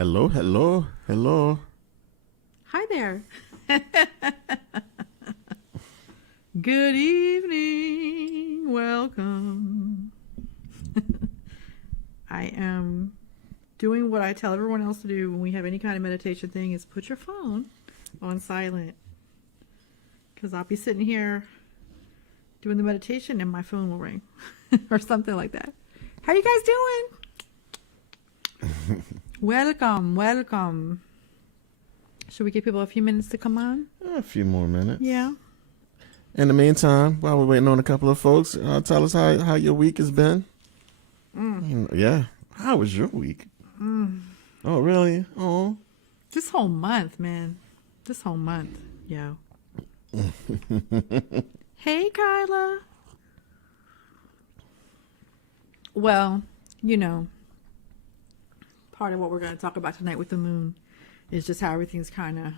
Hello, hello, hello. Hi there. Good evening. Welcome. I am doing what I tell everyone else to do when we have any kind of meditation thing is put your phone on silent. Because I'll be sitting here doing the meditation and my phone will ring or something like that. How you guys doing? Welcome, welcome. Should we give people a few minutes to come on? A few more minutes. Yeah. In the meantime, while we're waiting on a couple of folks, tell us how your week has been. Yeah. How was your week? Oh, really? Oh. This whole month, man. This whole month. Yo. Hey, Kyla. Well, you know, part of what we're going to talk about tonight with the moon is just how everything's kind of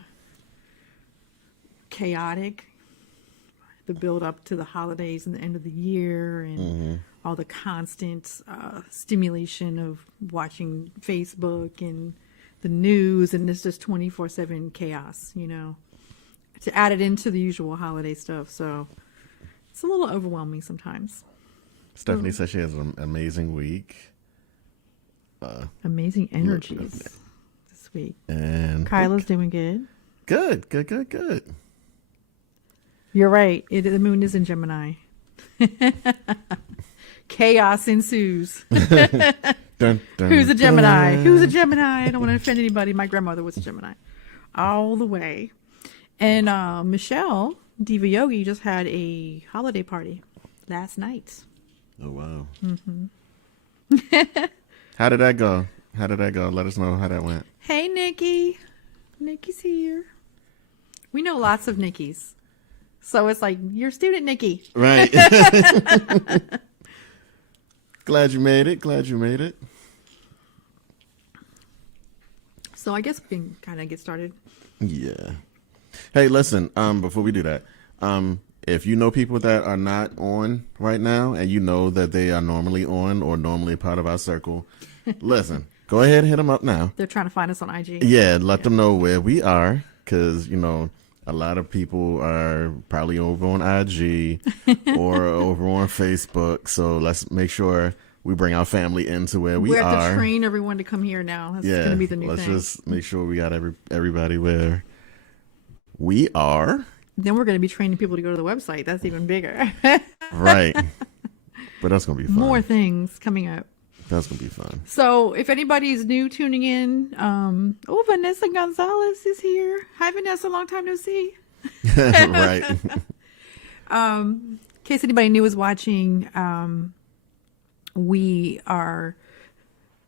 chaotic. The build up to the holidays and the end of the year and all the constant stimulation of watching Facebook and the news, and it's just 24/7 chaos, you know, to add it into the usual holiday stuff. So it's a little overwhelming sometimes. Stephanie says she has an amazing week. Amazing energies this week. And Kyla's doing good. Good. You're right. The moon is in Gemini. Chaos ensues. Dun, dun, Who's a Gemini? dun. Who's a Gemini? I don't want to offend anybody. My grandmother was a Gemini. All the way. And Michelle, Diva Yogi, just had a holiday party last night. Oh, wow. How did that go? Let us know how that went. Hey, Nikki. Nikki's here. We know lots of Nikki's. So it's like, you're student Nikki. Right. Glad you made it. So I guess we can kind of get started. Yeah. Hey, listen, before we do that, if you know people that are not on right now and you know that they are normally on or normally part of our circle, listen, go ahead and hit them up now. They're trying to find us on IG. Yeah, let them know where we are, because, you know, a lot of people are probably over on IG or over on Facebook. So let's make sure we bring our family into where we We're are. have to train everyone to come here now. That's going to be the new let's thing. just make sure we got everybody where we are. Then we're going to be training people to go to the website. That's even bigger. Right. But that's going to be fun. More things coming up. That's going to be fun. So if anybody's new tuning in, Vanessa Gonzalez is here. Hi, Vanessa. Long time no see. Right. In case anybody new is watching, we are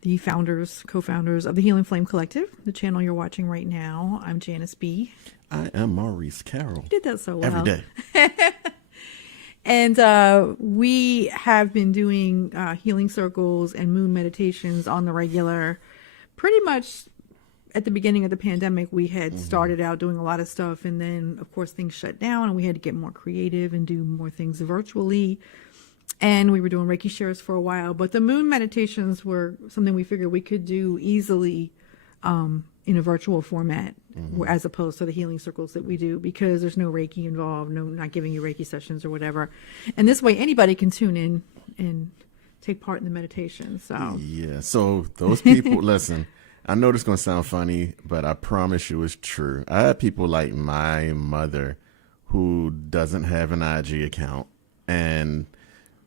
the co-founders of the Healing Flame Collective, the channel you're watching right now. I'm Janice B. I am Maurice Carroll. You did that so well. Every day. And we have been doing healing circles and moon meditations on the regular. Pretty much at the beginning of the pandemic, we had started out doing a lot of stuff. And then, of course, things shut down and we had to get more creative and do more things virtually. And we were doing Reiki shares for a while. But the moon meditations were something we figured we could do easily in a virtual format, as opposed to the healing circles that we do, because there's no Reiki involved, not giving you Reiki sessions or whatever. And this way, anybody can tune in and take part in the meditation. So yeah. So those people, listen, I know this is going to sound funny, but I promise you it's true. I have people like my mother who doesn't have an IG account and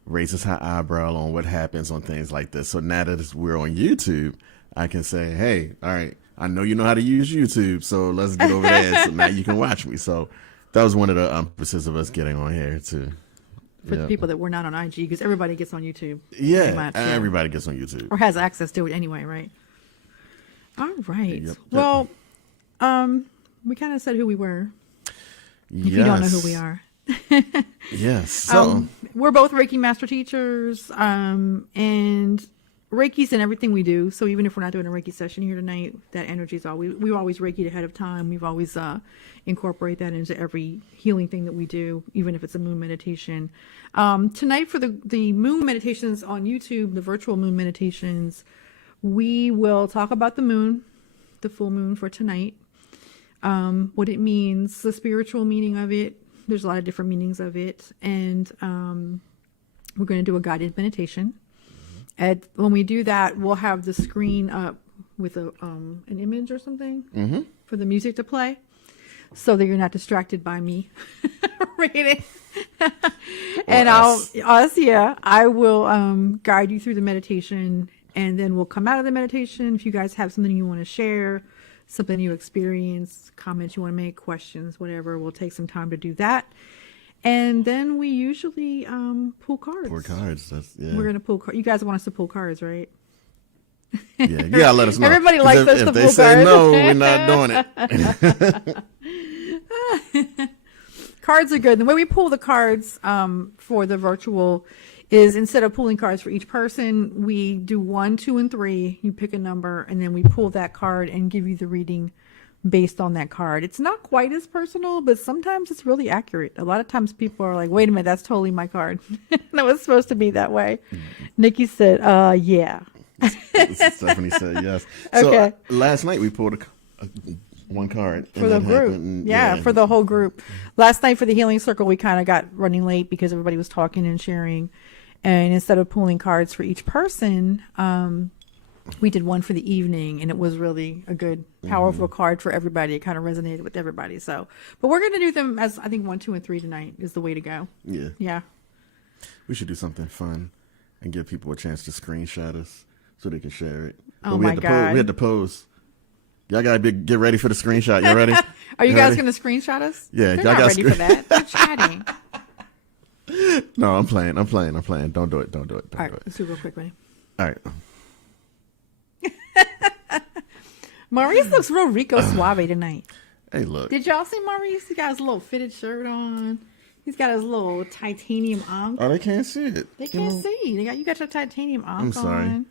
raises her eyebrow on what happens on things like this. So now that we're on YouTube, I can say, hey, all right, I know you know how to use YouTube, so let's get over there. So now you can watch me. So that was one of the emphasis of us getting on here too. for the people that were not on IG, because everybody gets on YouTube. Yeah, much, everybody gets on YouTube. Or has access to it anyway, right? All right. Yep. Well, we kind of said who we were. If you don't know who we are. Yes. So we're both Reiki master teachers, and Reiki's in everything we do. So even if we're not doing a Reiki session here tonight, that energy is all we always Reiki'd ahead of time. We've always incorporate that into every healing thing that we do, even if it's a moon meditation. Tonight for the moon meditations on YouTube, the virtual moon meditations, we will talk about the moon. the full moon for tonight, what it means, the spiritual meaning of it. There's a lot of different meanings of it. And we're going to do a guided meditation. When we do that, we'll have the screen up with an image or something for the music to play, so that you're not distracted by me reading. And I will guide you through the meditation, and then we'll come out of the meditation. If you guys have something you want to share, something you experienced, comments you want to make, questions, whatever, we'll take some time to do that. And then we usually pull cards. Pull cards. We're going to pull cards. You guys want us to pull cards, right? Yeah, let us know. Everybody likes us to pull cards. If they say no, we're not doing it. Cards are good. The way we pull the cards for the virtual is, instead of pulling cards for each person, we do 1, 2, and 3. You pick a number, and then we pull that card and give you the reading based on that card. It's not quite as personal, but sometimes it's really accurate. A lot of times people are like, wait a minute, that's totally my card. That was supposed to be that way. Nikki said, yeah. Stephanie said yes. Okay. So last night we pulled one card for the group. Yeah, for the whole group. Last night for the healing circle, we kind of got running late because everybody was talking and sharing. And instead of pulling cards for each person, we did one for the evening, and it was really a good, powerful card for everybody. It kind of resonated with everybody. So, but we're going to do them as, I think, 1, 2, and 3 tonight is the way to go. Yeah. Yeah. We should do something fun and give people a chance to screenshot us so they can share it. Oh, my God. We had to pose. Y'all got to get ready for the screenshot. You ready? Are you guys going to screenshot us? Yeah. They're not ready for that. They're chatting. No, I'm playing. Don't do it. All right, let's do it real quick, buddy. All right. Maurice looks real Rico Suave tonight. Hey, look. Did y'all see Maurice? He got his little fitted shirt on. He's got his little titanium ankh. Oh, they can't see it. They can't see. You got your titanium ankh on. I'm sorry.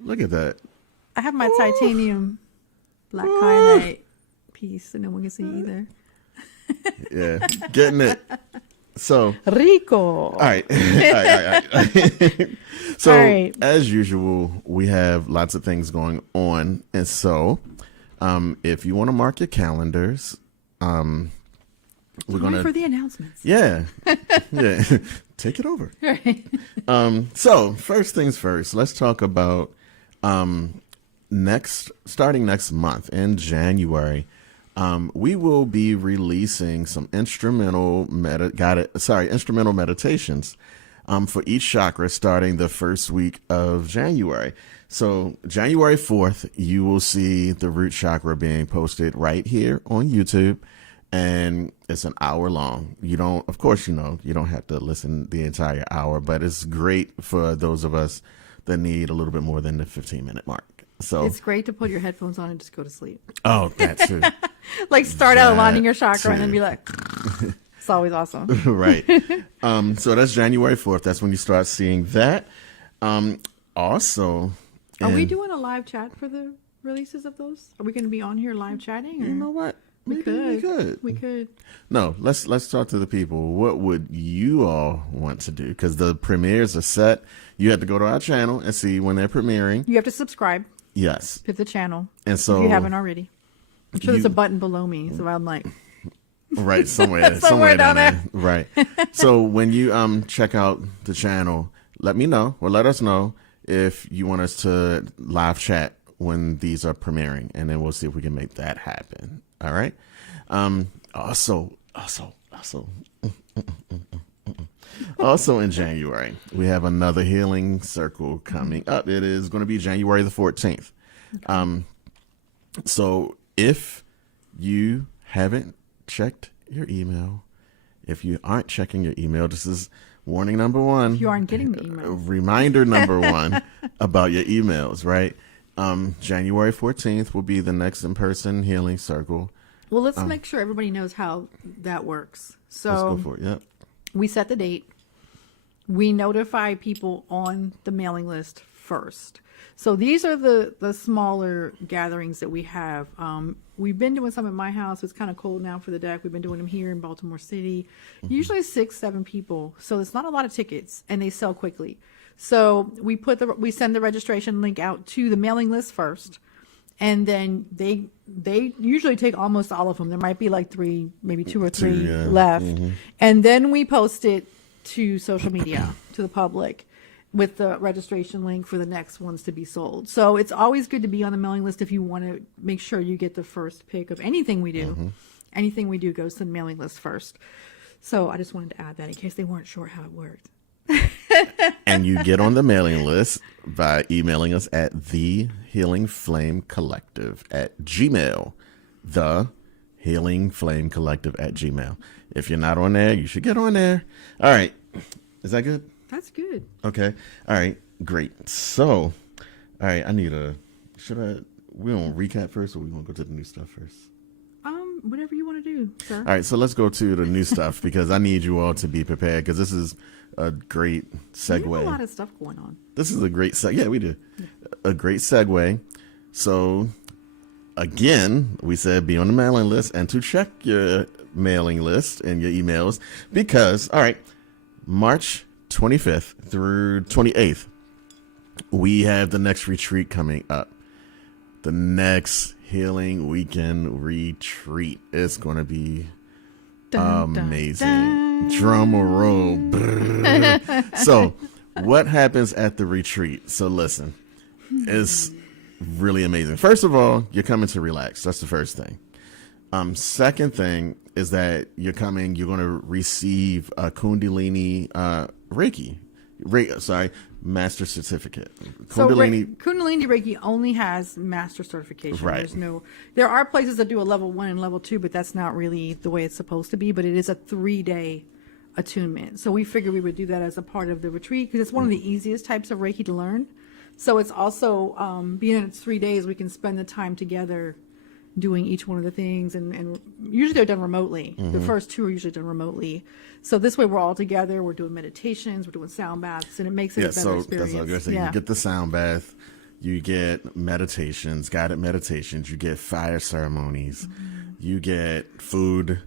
Look at that. I have my titanium black kyanite piece, so no one can see either. Yeah, getting it. So Rico. All right. So as usual, we have lots of things going on, and so if you want to mark your calendars, we're going for the announcements. Yeah. Take it over. Right. So first things first, let's talk about starting next month in January. We will be releasing some instrumental meditations for each chakra starting the first week of January. So January 4th, you will see the root chakra being posted right here on YouTube, and it's an hour long. You don't have to listen the entire hour, but it's great for those of us that need a little bit more than the 15-minute mark. So it's great to put your headphones on and just go to sleep. Oh, that's true. Like start out aligning your chakra and then be like, it's always awesome. Right. So that's January 4th. That's when you start seeing that. Also, are we doing a live chat for the releases of those? Are we going to be on here live chatting? Or? You know what? We could. No, let's talk to the people. What would you all want to do? Because the premieres are set. You have to go to our channel and see when they're premiering. You have to subscribe. Yes. To the channel. And so if you haven't already. I'm sure there's a button below me, so I'm like right, somewhere down there. Right. So when you check out the channel, let us know if you want us to live chat when these are premiering, and then we'll see if we can make that happen. All right. Also in January, we have another healing circle coming up. It is going to be January the 14th. Okay. So if you haven't checked your email, if you aren't checking your email, this is warning number 1. If you aren't getting the email. Reminder number 1 about your emails, right? January 14th will be the next in-person healing circle. Well, let's make sure everybody knows how that works. So let's go for it. Yep. We set the date. We notify people on the mailing list first. So these are the smaller gatherings that we have. We've been doing some at my house. It's kind of cold now for the deck. We've been doing them here in Baltimore City. Usually 6, 7 people. So it's not a lot of tickets, and they sell quickly. So we send the registration link out to the mailing list first. and then they usually take almost all of them. There might be like three, maybe two or three left, and then we post it to social media to the public with the registration link for the next ones to be sold. So it's always good to be on the mailing list if you want to make sure you get the first pick of anything we do. Anything we do goes to the mailing list first. So I just wanted to add that in case they weren't sure how it worked. And you get on the mailing list by emailing us at thehealingflamecollective@gmail. thehealingflamecollective@gmail. If you're not on there, you should get on there. All right. Is that good? That's good. Okay. All right. Great. So, all right. We want to recap first, or we want to go to the new stuff first? Whatever you want to do, sir. All right. So let's go to the new stuff because I need you all to be prepared because this is a great segue. We have a lot of stuff going on. This is a great yeah, we do. Yeah. A great segue. So, again, we said be on the mailing list and to check your mailing list and your emails because, all right, March 25th through 28th, we have the next retreat coming up. The next Healing Weekend retreat. It's going to be amazing. Drum roll. So, what happens at the retreat? So, listen, it's really amazing. First of all, you're coming to relax. That's the first thing. Second thing is that you're going to receive a Kundalini Reiki. Master certificate. Kundalini Reiki only has master certification. Right. There are places that do a level 1 and level 2, but that's not really the way it's supposed to be. But it is a 3-day attunement. So we figured we would do that as a part of the retreat because it's one of the easiest types of Reiki to learn. So it's also, being it's 3 days, we can spend the time together doing each one of the things. And usually they're done remotely. The first 2 are usually done remotely. So this way we're all together. We're doing meditations. We're doing sound baths. And it makes it a better experience. That's what I was going to say. Yeah. You get the sound bath. You get meditations, guided meditations. You get fire ceremonies. You get food.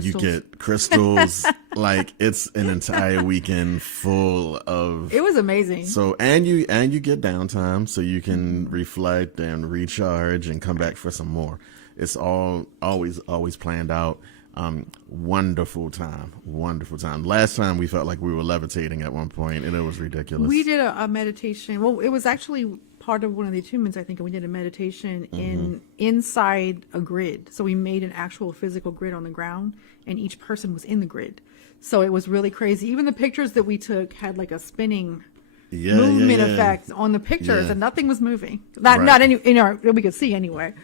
You get crystals. Like it's an entire weekend full of. It was amazing. So and you get downtime, so you can reflect and recharge and come back for some more. It's always planned out. Wonderful time. Last time we felt like we were levitating at one point, and it was ridiculous. We did a meditation. Well, it was actually part of one of the attunements, I think, and we did a meditation inside a grid. So we made an actual physical grid on the ground, and each person was in the grid. So it was really crazy. Even the pictures that we took had like a spinning movement effect on the pictures, and nothing was moving. Not any we could see anyway.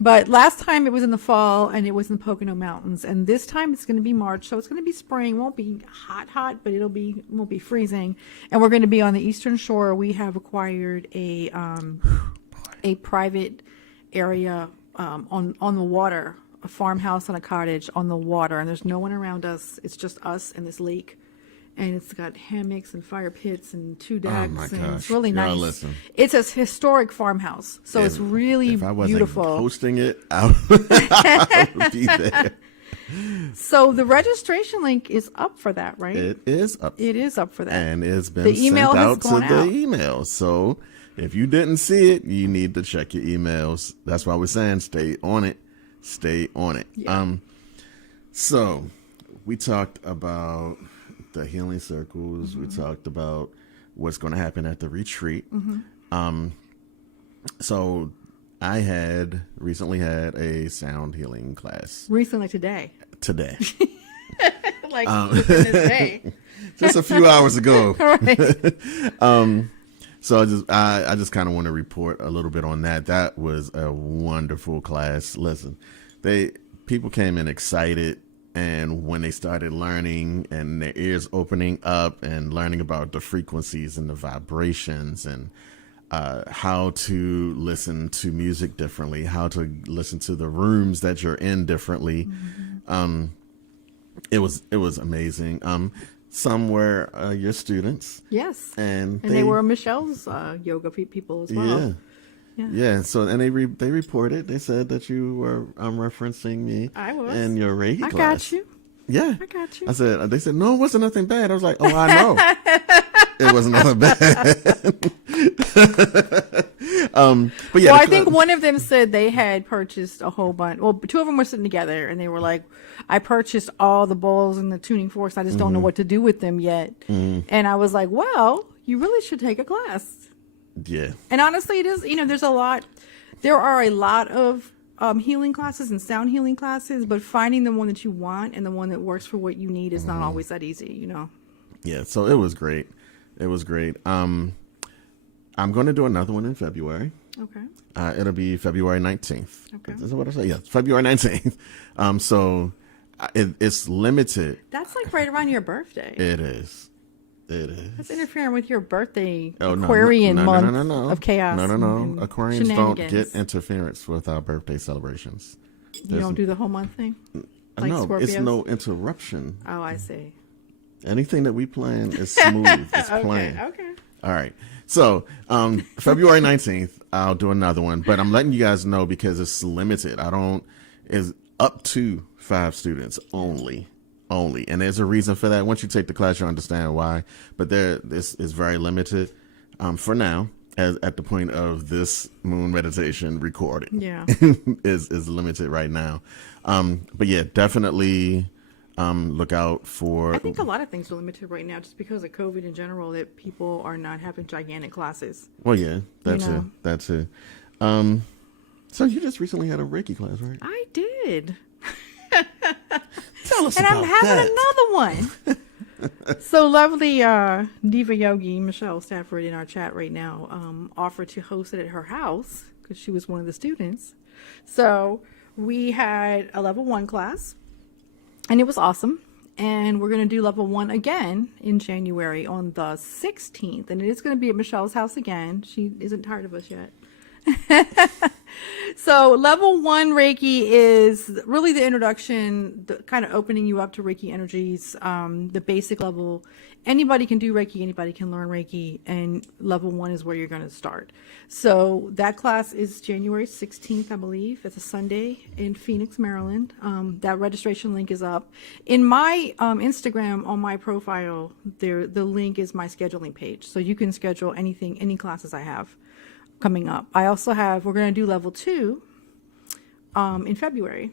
But last time it was in the fall, and it was in the Pocono Mountains, and this time it's going to be March, so it's going to be spring. It won't be hot, but it won't be freezing. And we're going to be on the Eastern Shore. We have acquired a private area on the water, a farmhouse and a cottage on the water, and there's no one around us. It's just us and this lake. And it's got hammocks and fire pits and 2 decks. Oh my and gosh. It's really nice. Listen. It's a historic farmhouse. So it's really beautiful. If I wasn't hosting it, I would be there. So the registration link is up for that, right? It is up. It is up for that. And it's been sent out to the email. So if you didn't see it, you need to check your emails. That's why we're saying stay on it. Stay on it. Yeah. So we talked about the healing circles. We talked about what's going to happen at the retreat. So I recently had a sound healing class. Recently today. Like within this day. Just a few hours ago. Right. So I just kind of want to report a little bit on that. That was a wonderful class. Listen, people came in excited. And when they started learning and their ears opening up and learning about the frequencies and the vibrations and how to listen to music differently, how to listen to the rooms that you're in differently, it was amazing. Some were your students. Yes. And they were Michelle's yoga people as well. Yeah. Yeah. So, and they reported. They said that you were referencing me. I was. And your Reiki class. I got you. Yeah. I got you. They said, no, it wasn't nothing bad. I was like, oh, I know. It wasn't nothing bad. But yeah, Well, I think one of them said they had purchased a whole bunch. Well, two of them were sitting together, and they were like, "I purchased all the bowls and the tuning forks. I just don't know what to do with them yet." And I was like, "Well, you really should take a class." yeah, And honestly, it is. There are a lot of healing classes and sound healing classes, but finding the one that you want and the one that works for what you need is not always that easy. yeah. So it was great. It was great. I'm going to do another one in February. Okay. It'll be February 19th. Okay. Is that what I say? Yeah, February 19th. So it's limited. That's like right around your birthday. It is. It is. That's interfering with your birthday Oh, Aquarian no, month no. of chaos. No. and Aquarians don't shenanigans. get interference with our birthday celebrations. You don't do the whole month thing? Like no, it's Scorpios? no interruption. Oh, I see. Anything that we plan is smooth. It's planned. Okay. All right. So February 19th, I'll do another one, but I'm letting you guys know because it's limited. It's up to 5 students only. And there's a reason for that. Once you take the class, you'll understand why. But this is very limited for now, at the point of this moon meditation recording. Yeah. is limited right now. But yeah, definitely look out for. I think a lot of things are limited right now just because of COVID in general, that people are not having gigantic classes. Well, yeah, that's know. it. That's it. So you just recently had a Reiki class, right? I did. Tell us And about I'm having that. another one. So lovely Diva Yogi, Michelle Stafford, in our chat right now, offered to host it at her house because she was one of the students. So we had a level 1 class, and it was awesome. And we're going to do level 1 again in January on the 16th. And it is going to be at Michelle's house again. She isn't tired of us yet. So level 1 Reiki is really the introduction, the kind of opening you up to Reiki energies, the basic level. Anybody can do Reiki, anybody can learn Reiki, and level 1 is where you're going to start. So that class is January 16th, I believe. It's a Sunday in Phoenix, Maryland. That registration link is up. In my Instagram, on my profile, the link is my scheduling page. So you can schedule anything, any classes I have coming up. I also we're going to do level 2 in February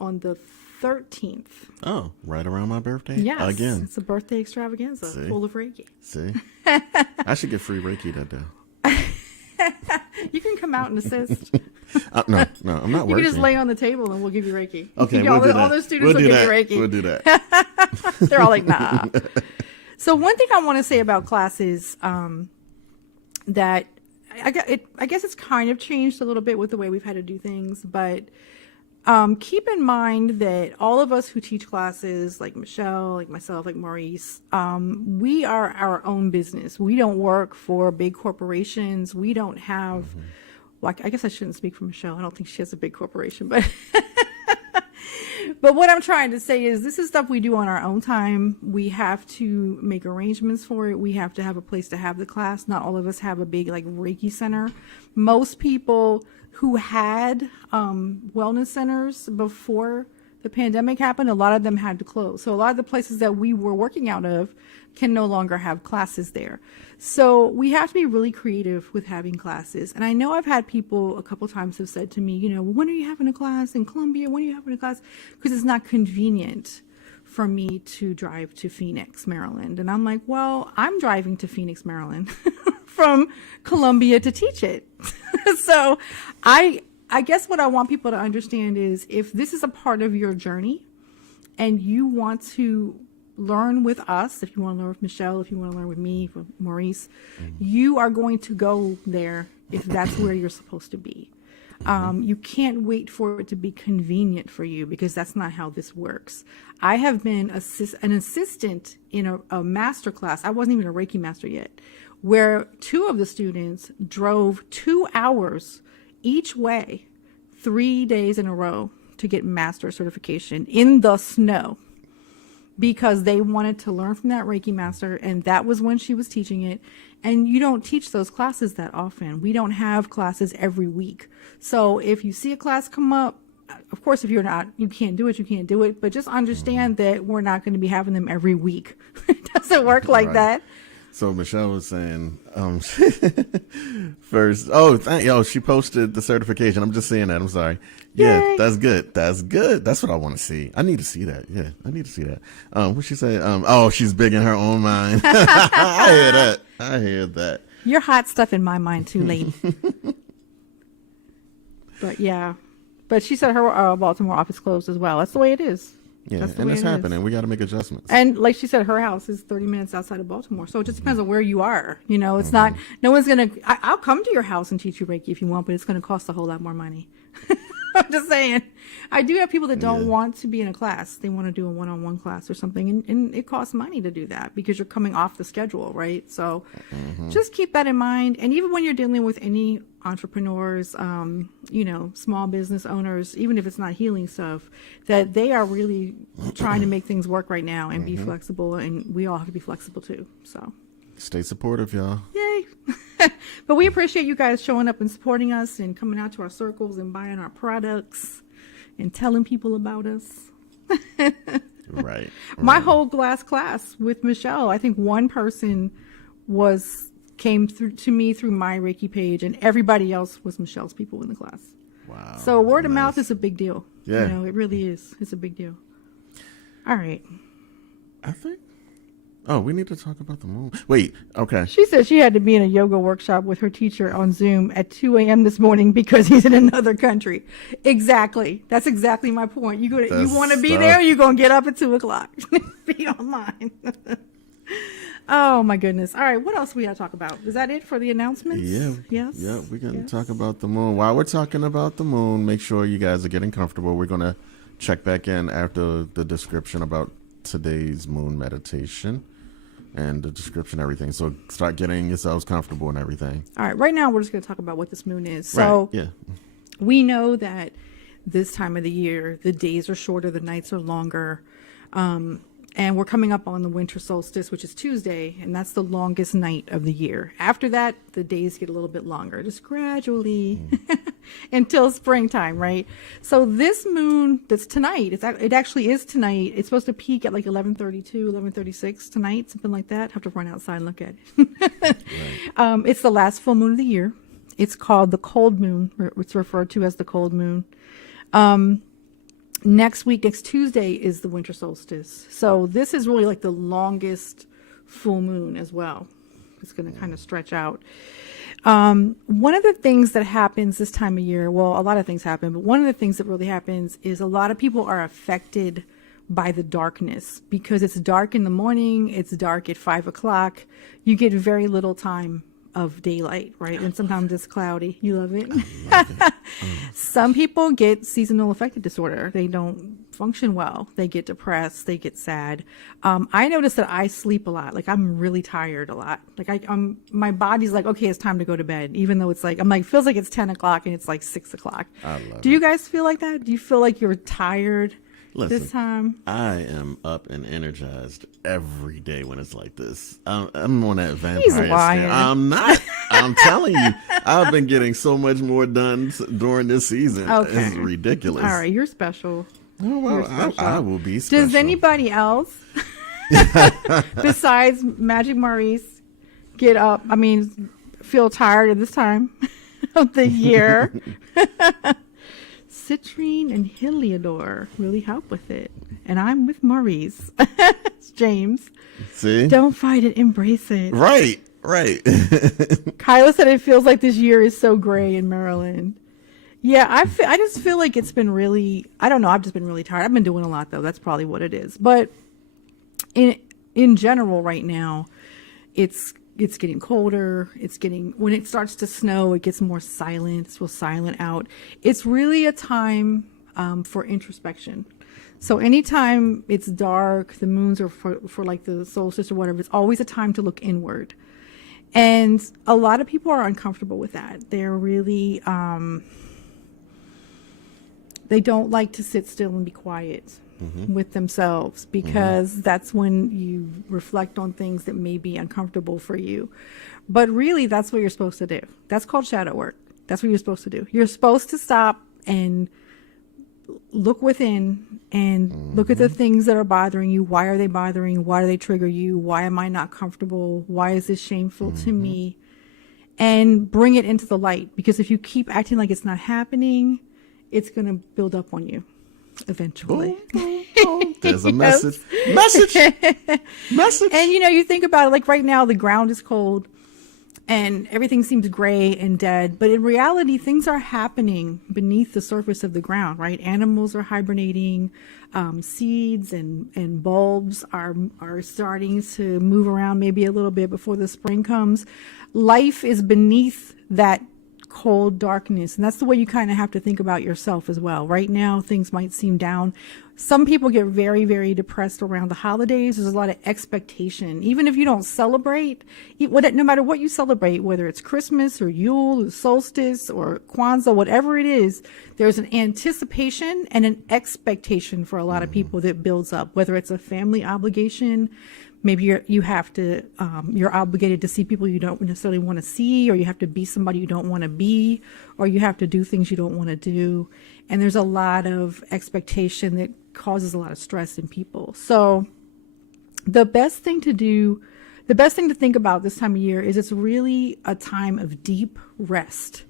on the 13th. Oh, right around my birthday? Yes. Again. It's a birthday extravaganza full of Reiki. See? I should get free Reiki that day. You can come out and assist. No, I'm not You working. can just lay on the table and we'll give you Reiki. Okay, all, we'll do that. all those students will give you Reiki. We'll do that. They're all like, nah. So one thing I want to say about classes that I guess it's kind of changed a little bit with the way we've had to do things, but keep in mind that all of us who teach classes, like Michelle, like myself, like Maurice, we are our own business. We don't work for big corporations. We don't have, well, I guess I shouldn't speak for Michelle. I don't think she has a big corporation, but but what I'm trying to say is this is stuff we do on our own time. We have to make arrangements for it. We have to have a place to have the class. Not all of us have a big like Reiki center. Most people who had wellness centers before the pandemic happened, a lot of them had to close. So a lot of the places that we were working out of can no longer have classes there. So we have to be really creative with having classes. And I know I've had people a couple times have said to me, when are you having a class in Columbia? When are you having a class? Because it's not convenient for me to drive to Phoenix, Maryland. And I'm like, well, I'm driving to Phoenix, Maryland from Columbia to teach it. So I guess what I want people to understand is if this is a part of your journey and you want to learn with us, if you want to learn with Michelle, if you want to learn with me, with Maurice, you are going to go there if that's where you're supposed to be. You can't wait for it to be convenient for you because that's not how this works. I have been an assistant in a master class. I wasn't even a Reiki master yet, where 2 of the students drove 2 hours each way, 3 days in a row to get master certification in the snow because they wanted to learn from that Reiki master, and that was when she was teaching it. And you don't teach those classes that often. We don't have classes every week. So if you see a class come up, of course, if you can't do it, you can't do it. But just understand that we're not going to be having them every week. It doesn't work like that. So Michelle was saying, first, she posted the certification. I'm just saying that. I'm sorry. Yeah, Yay. that's good. That's good. That's what I want to see. I need to see that. Yeah, I need to see that. What she say? She's big in her own mind. I hear that. You're hot stuff in my mind too, lady. But yeah. But she said her Baltimore office closed as well. That's the way it is. Yeah, and it's happening. We got to make adjustments. And like she said, her house is 30 minutes outside of Baltimore. So it just depends on where you are. You know, it's not, no one's going to, I'll come to your house and teach you Reiki if you want, but it's going to cost a whole lot more money. I'm just saying. I do have people that don't want to be in a class. They want to do a one-on-one class or something. And it costs money to do that because you're coming off the schedule, right? So just keep that in mind. And even when you're dealing with any entrepreneurs, small business owners, even if it's not healing stuff, that they are really trying to make things work right now and be flexible. And we all have to be flexible too. So stay supportive, y'all. Yay. But we appreciate you guys showing up and supporting us and coming out to our circles and buying our products and telling people about us. Right. My whole glass class with Michelle, I think one person came through to me through my Reiki page, and everybody else was Michelle's people in the class. Wow. So word of mouth is a big deal. Yeah. You know, it really is. It's a big deal. All right. I think. Oh, we need to talk about the moon. Wait, okay. She said she had to be in a yoga workshop with her teacher on Zoom at 2 a.m. this morning because he's in another country. Exactly. That's exactly my point. You want to be there, you're going to get up at 2 o'clock. Be online. Oh, my goodness. All right. What else we got to talk about? Is that it for the announcements? Yeah. Yes. Yeah, we're going to talk about the moon. While we're talking about the moon, make sure you guys are getting comfortable. We're going to check back in after the description about today's moon meditation. And the description, everything. So start getting yourselves comfortable and everything. All right. Right now, we're just going to talk about what this moon is. So we know that this time of the year, the days are shorter, the nights are longer. And we're coming up on the winter solstice, which is Tuesday, and that's the longest night of the year. After that, the days get a little bit longer, just gradually until springtime, right? So this moon that's tonight, it actually is tonight. It's supposed to peak at like 11:32, 11:36 tonight, something like that. Have to run outside and look at it. Right. It's the last full moon of the year. It's called the cold moon. It's referred to as the cold moon. Next Tuesday is the winter solstice. So this is really like the longest full moon as well. It's going to kind of stretch out. One of the things that happens this time of year, well, a lot of things happen, but one of the things that really happens is a lot of people are affected by the darkness because it's dark in the morning. It's dark at 5 o'clock. You get very little time of daylight, right? And sometimes it's cloudy. You love it. Some people get seasonal affective disorder. They don't function well. They get depressed. They get sad. I notice that I sleep a lot. Like I'm really tired a lot. Like my body's like, okay, it's time to go to bed. Even though it's like, feels like it's 10 o'clock and it's like 6 o'clock. Do you guys feel like that? Do you feel like you're tired? Listen, this time? I am up and energized every day when it's like this. I'm on that vampire He's lying. scare. I'm not. I'm telling you, I've been getting so much more done during this season. Okay. It's ridiculous. All right, you're special. Oh, well, I will be special. Does anybody else, besides Magic Maurice, get up? Feel tired at this time of the year? Citrine and Heliodor really help with it. And I'm with Maurice. It's James. See? Don't fight it, embrace it. Right. Kyla said it feels like this year is so gray in Maryland. Yeah, I just feel like it's been really, I don't know, I've just been really tired. I've been doing a lot though. That's probably what it is. But in general right now, it's getting colder. When it starts to snow, it gets more silent. It's real silent out. It's really a time for introspection. So anytime it's dark, the moons are for like the solstice or whatever, it's always a time to look inward. And a lot of people are uncomfortable with that. They're really, they don't like to sit still and be quiet. With themselves because that's when you reflect on things that may be uncomfortable for you. But really, that's what you're supposed to do. That's called shadow work. That's what you're supposed to do. You're supposed to stop and look within and look at the things that are bothering you. Why are they bothering you? Why do they trigger you? Why am I not comfortable? Why is this shameful to me? And bring it into the light, because if you keep acting like it's not happening, it's going to build up on you eventually. There's a message. Message. And you think about it, like right now the ground is cold and everything seems gray and dead, but in reality things are happening beneath the surface of the ground, right? Animals are hibernating, seeds and bulbs are starting to move around maybe a little bit before the spring comes. Life is beneath that cold darkness, and that's the way you kind of have to think about yourself as well. Right now things might seem down. Some people get very, very depressed around the holidays. There's a lot of expectation, even if you don't celebrate, no matter what you celebrate, whether it's Christmas or Yule or solstice or Kwanzaa, whatever it is, there's an anticipation and an expectation for a lot of people that builds up, whether it's a family obligation. Maybe you're obligated to see people you don't necessarily want to see, or you have to be somebody you don't want to be, or you have to do things you don't want to do. And there's a lot of expectation that causes a lot of stress in people. So the best thing to think about this time of year is it's really a time of deep rest.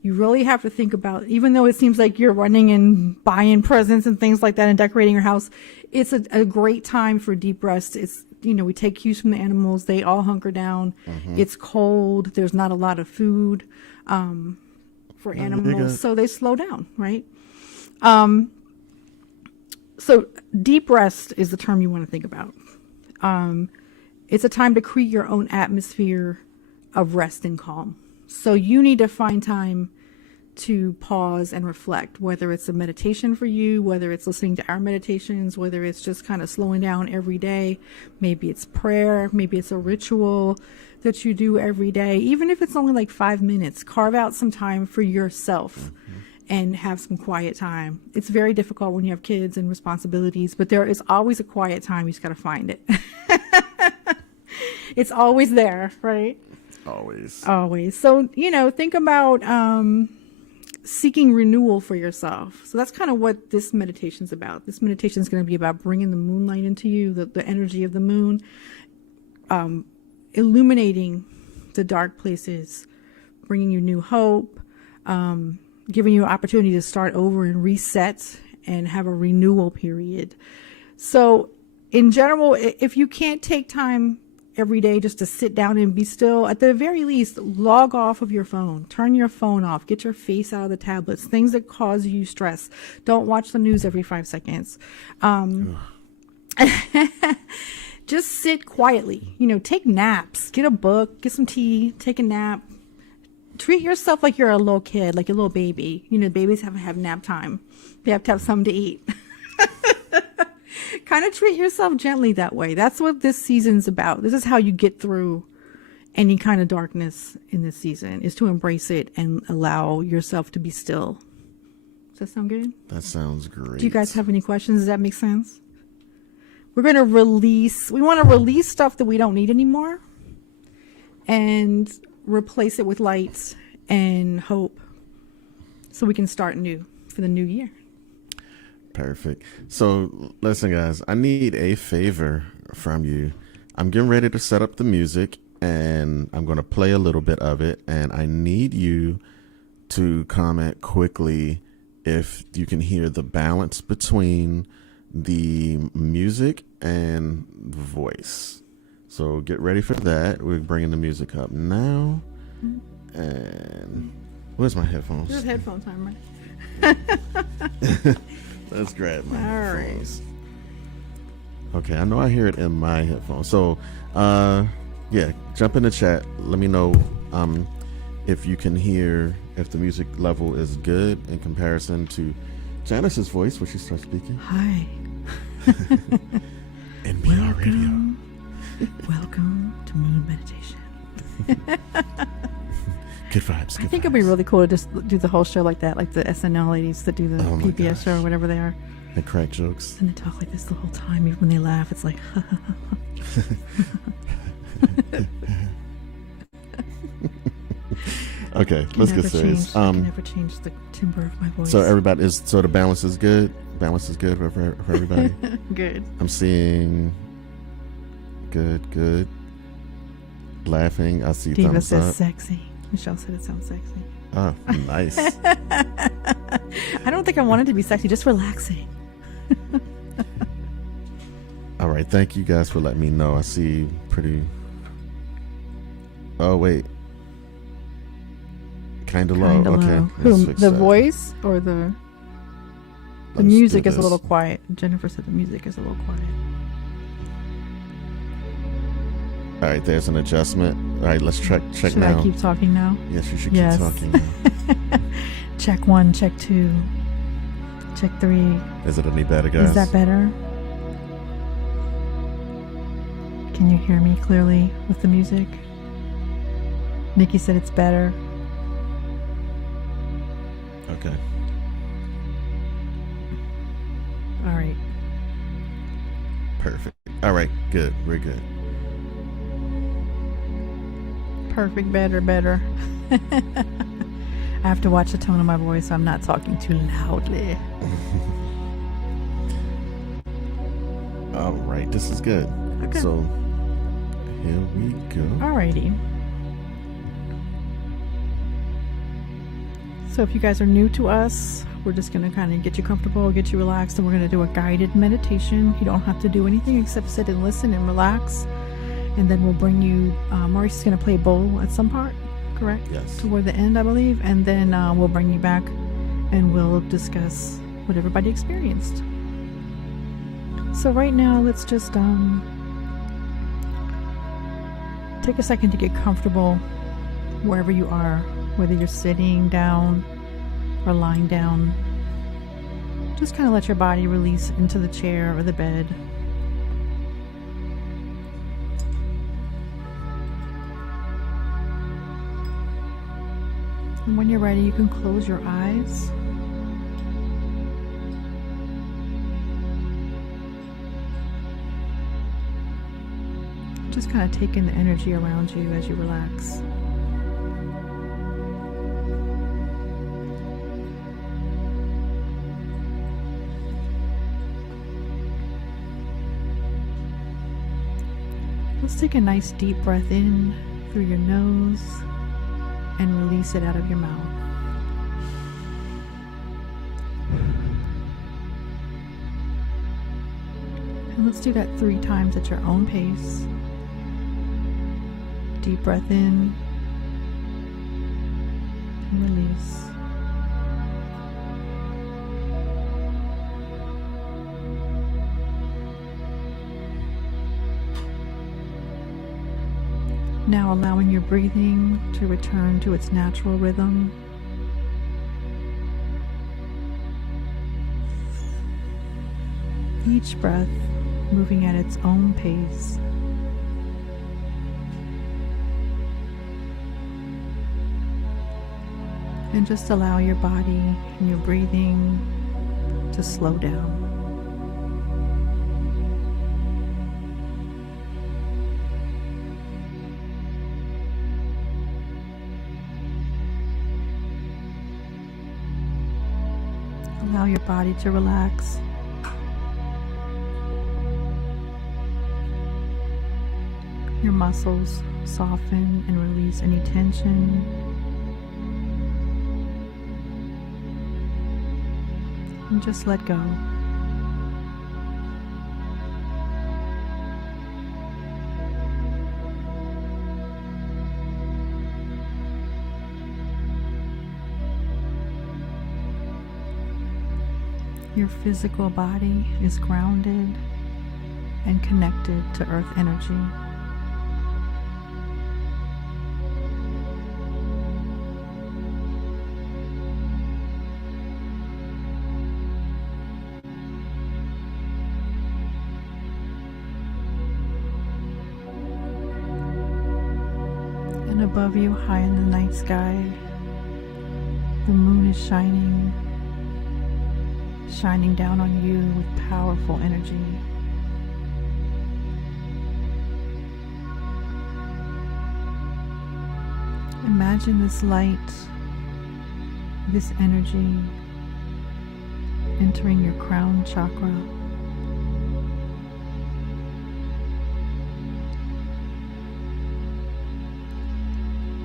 You really have to think about, even though it seems like you're running and buying presents and things like that and decorating your house, it's a great time for deep rest. It's, we take cues from the animals. They all hunker down. It's cold. There's not a lot of food for animals, so they slow down, right? So deep rest is the term you want to think about. It's a time to create your own atmosphere of rest and calm. So you need to find time to pause and reflect, whether it's a meditation for you, whether it's listening to our meditations, whether it's just kind of slowing down every day. Maybe it's prayer, maybe it's a ritual that you do every day. Even if it's only like 5 minutes, carve out some time for yourself and have some quiet time. It's very difficult when you have kids and responsibilities, but there is always a quiet time. You just got to find it. It's always there, right? Always. So, think about seeking renewal for yourself. So that's kind of what this meditation is about. This meditation is going to be about bringing the moonlight into you, the energy of the moon, illuminating the dark places, bringing you new hope, giving you an opportunity to start over and reset and have a renewal period. So in general, if you can't take time every day just to sit down and be still, at the very least, log off of your phone, turn your phone off, get your face out of the tablets, things that cause you stress. Don't watch the news every 5 seconds. Just sit quietly, take naps, get a book, get some tea, take a nap. Treat yourself like you're a little kid, like a little baby. Babies have to have nap time. They have to have something to eat. Kind of treat yourself gently that way. That's what this season's about. This is how you get through any kind of darkness in this season, is to embrace it and allow yourself to be still. Does that sound good? That sounds great. Do you guys have any questions? Does that make sense? We want to release stuff that we don't need anymore and replace it with light and hope so we can start new for the new year. Perfect. So listen, guys, I need a favor from you. I'm getting ready to set up the music and I'm going to play a little bit of it. And I need you to comment quickly if you can hear the balance between the music and the voice. So get ready for that. We're bringing the music up now. And where's my headphones? There's headphone time, right? Let's grab my headphones. Right. Okay, I know I hear it in my headphones. So, jump in the chat. Let me know if you can hear, if the music level is good in comparison to Janice's voice when she starts speaking. Hi. NPR Radio. Welcome to Moon Meditation. Good vibes. I think it'd be really cool to just do the whole show like that, like the SNL ladies that do the PBS show or whatever they are. They crack jokes. And they talk like this the whole time. Even when they laugh, it's like, Okay, let's get serious. I can never change the timbre of my voice. So the balance is good. Balance is good for everybody. Good. I'm seeing good. Laughing. I see Diva thumbs says up. sexy. Michelle said it sounds sexy. Oh, nice. I don't think I want it to be sexy, just relaxing. All right. Thank you guys for letting me know. I see pretty. Oh wait. Kind of low. Kinda Okay. low. let's Who, fix the that. voice or the Let's music do is a little this. quiet. Jennifer said the music is a little quiet. All right. There's an adjustment. All right. Let's check Should now. I keep talking now? Yes, you should Yes. keep talking. Check 1, check 2, check 3. Is it any better, guys? Is that better? Can you hear me clearly with the music? Nikki said it's better. Okay. All right. Perfect. All right. Good. We're good. Perfect, better. I have to watch the tone of my voice so I'm not talking too loudly. All right. This is good. Okay. So here we go. Alrighty. So if you guys are new to us, we're just going to kind of get you comfortable, get you relaxed, and we're going to do a guided meditation. You don't have to do anything except sit and listen and relax. And then we'll bring you, Maurice is going to play bowl at some part, correct? Yes. Toward the end, I believe. And then we'll bring you back and we'll discuss what everybody experienced. So right now, let's just take a second to get comfortable wherever you are, whether you're sitting down or lying down. Just kind of let your body release into the chair or the bed. And when you're ready, you can close your eyes. Just kind of take in the energy around you as you relax. Let's take a nice deep breath in through your nose and release it out of your mouth. And let's do that 3 times at your own pace. Deep breath in and release. Now allowing your breathing to return to its natural rhythm. Each breath moving at its own pace. And just allow your body and your breathing to slow down. Allow your body to relax. Your muscles soften and release any tension. And just let go. Your physical body is grounded and connected to earth energy. And above you, high in the night sky, the moon is shining down on you with powerful energy. Imagine this light this energy entering your crown chakra.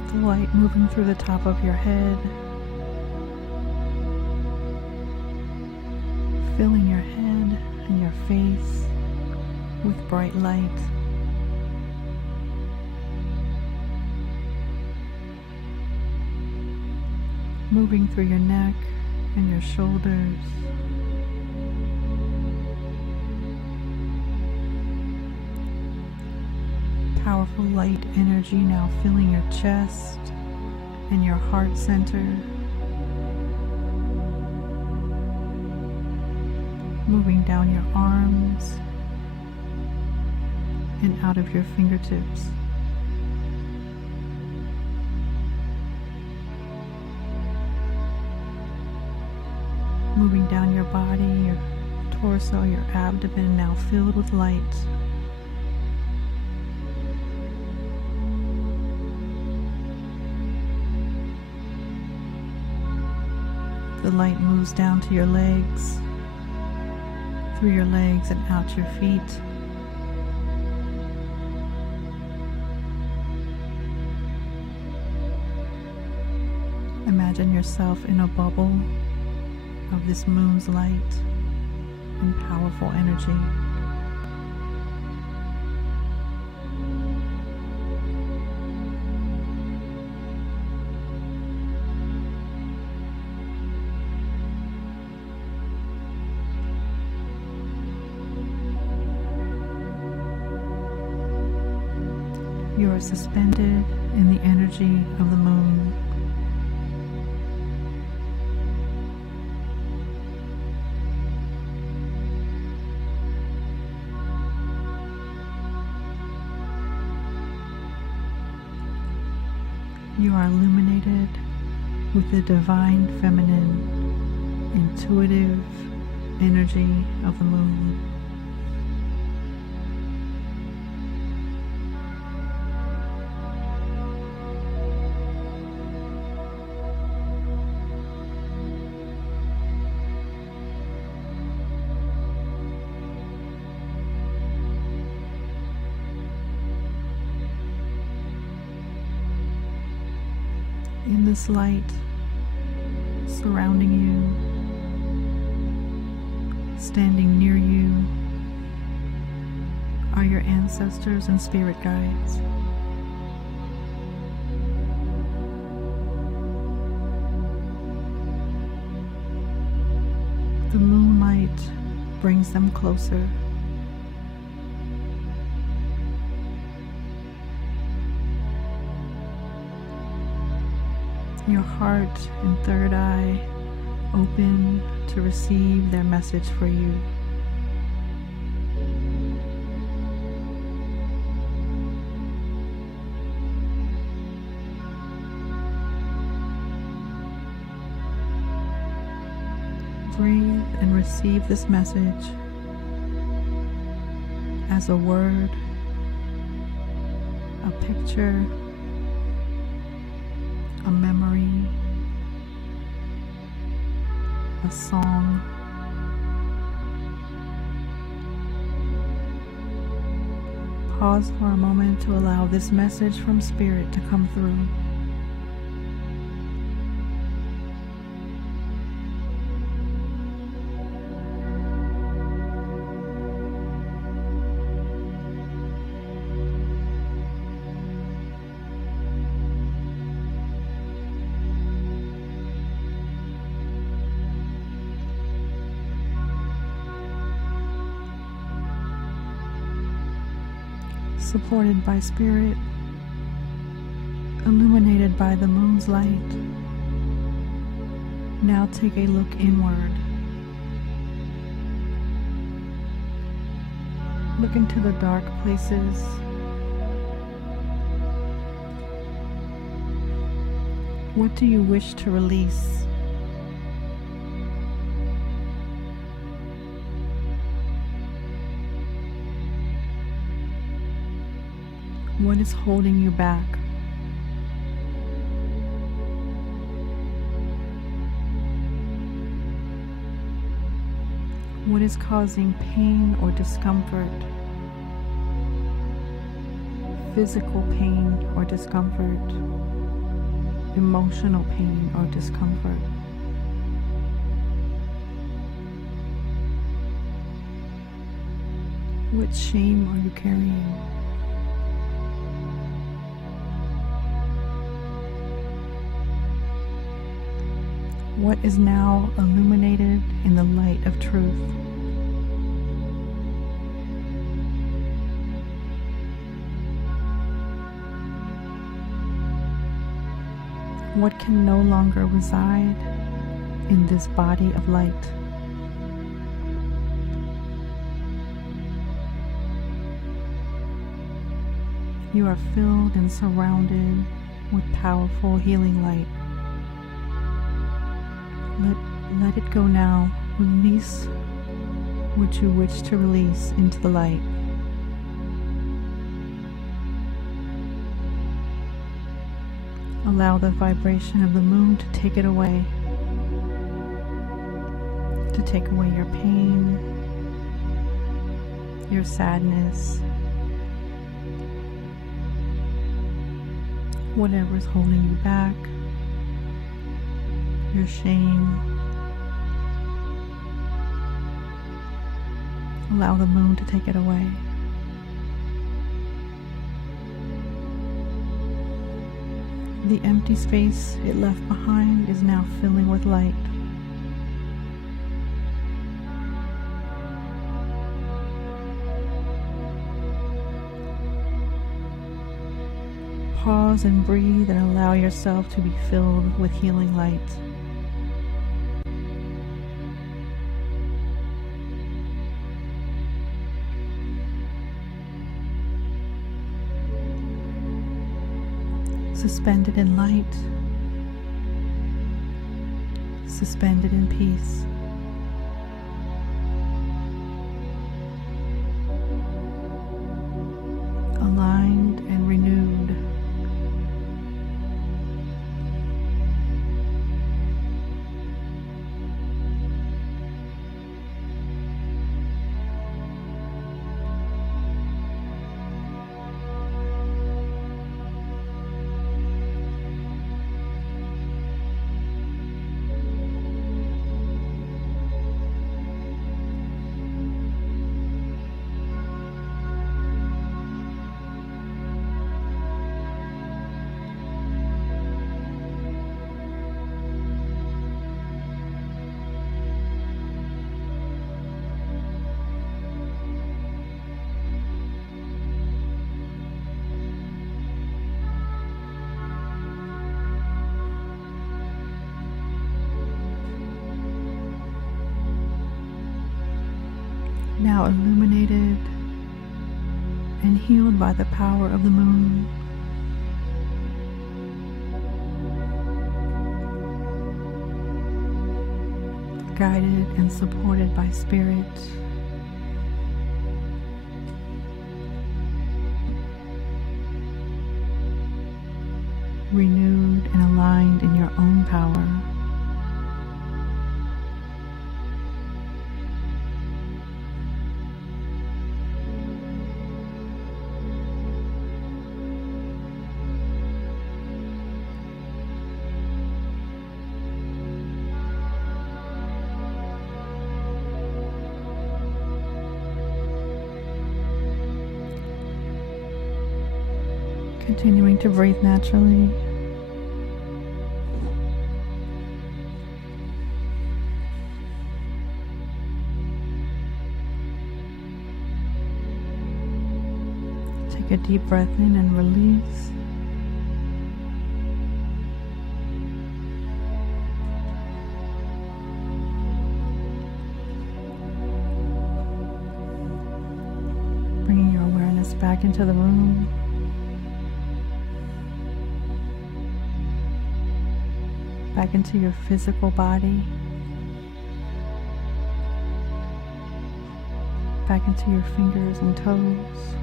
The light moving through the top of your head, filling your head and your face with bright light. Moving through your neck and your shoulders. Powerful light energy now filling your chest and your heart center. Moving down your arms and out of your fingertips. Moving down your body, your torso, your abdomen now filled with light. The light moves down to your legs, through your legs and out your feet. Imagine yourself in a bubble of this moon's light and powerful energy. You are suspended in the energy of the moon. You are illuminated with the divine feminine, intuitive energy of the moon. In this light surrounding you, standing near you, are your ancestors and spirit guides. The moonlight brings them closer. Your heart and third eye open to receive their message for you. Breathe and receive this message as a word, a picture, a memory, a song. Pause for a moment to allow this message from Spirit to come through. Supported by Spirit, illuminated by the moon's light. Now take a look inward. Look into the dark places. What do you wish to release? What is holding you back? What is causing pain or discomfort? Physical pain or discomfort? Emotional pain or discomfort? What shame are you carrying? What is now illuminated in the light of truth? What can no longer reside in this body of light? You are filled and surrounded with powerful healing light. Let it go now. Release what you wish to release into the light. Allow the vibration of the moon to take it away, to take away your pain, your sadness, whatever is holding you back, your shame. Allow the moon to take it away. The empty space it left behind is now filling with light. Pause and breathe and allow yourself to be filled with healing light. Suspended in light, suspended in peace. Aligned and renewed. Now illuminated and healed by the power of the moon. Guided and supported by Spirit. Renewed and aligned in your own power. Continuing to breathe naturally. Take a deep breath in and release. Bringing your awareness back into the room. Back into your physical body, back into your fingers and toes,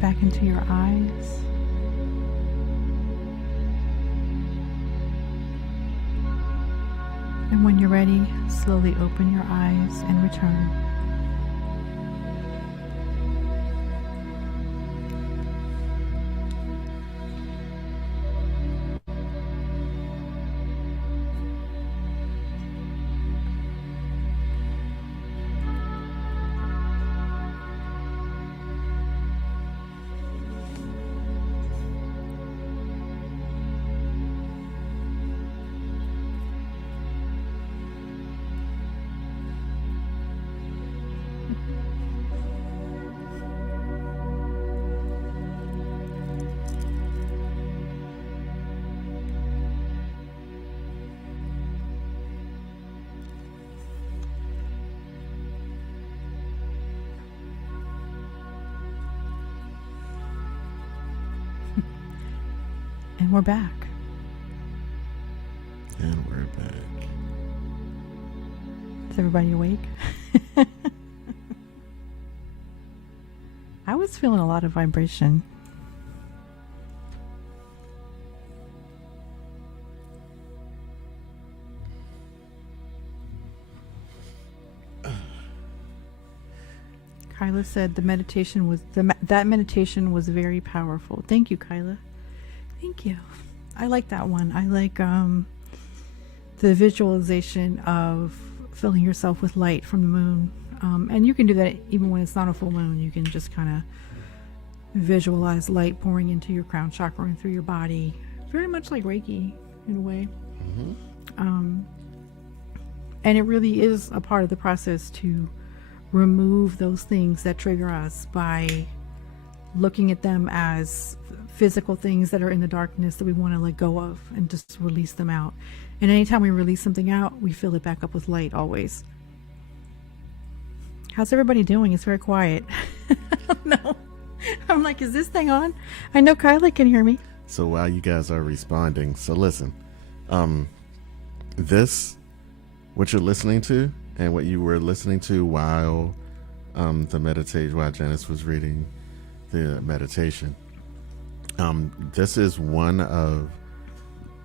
back into your eyes, And when you're ready, slowly open your eyes and return. And we're back. And we're back. Is everybody awake? I was feeling a lot of vibration. Kyla said that meditation was very powerful. Thank you, Kyla. Thank you. I like that one. I like the visualization of filling yourself with light from the moon. And you can do that even when it's not a full moon. You can just kind of visualize light pouring into your crown chakra and through your body. Very much like Reiki in a way. Mm-hmm. And it really is a part of the process to remove those things that trigger us by looking at them as physical things that are in the darkness that we want to let go of and just release them out. And anytime we release something out, we fill it back up with light always. How's everybody doing? It's very quiet. No. I'm like, is this thing on? I know Kyla can hear me. So while you guys are responding, so listen, this, what you're listening to and what you were listening to while the meditation, while Janice was reading the meditation, this is one of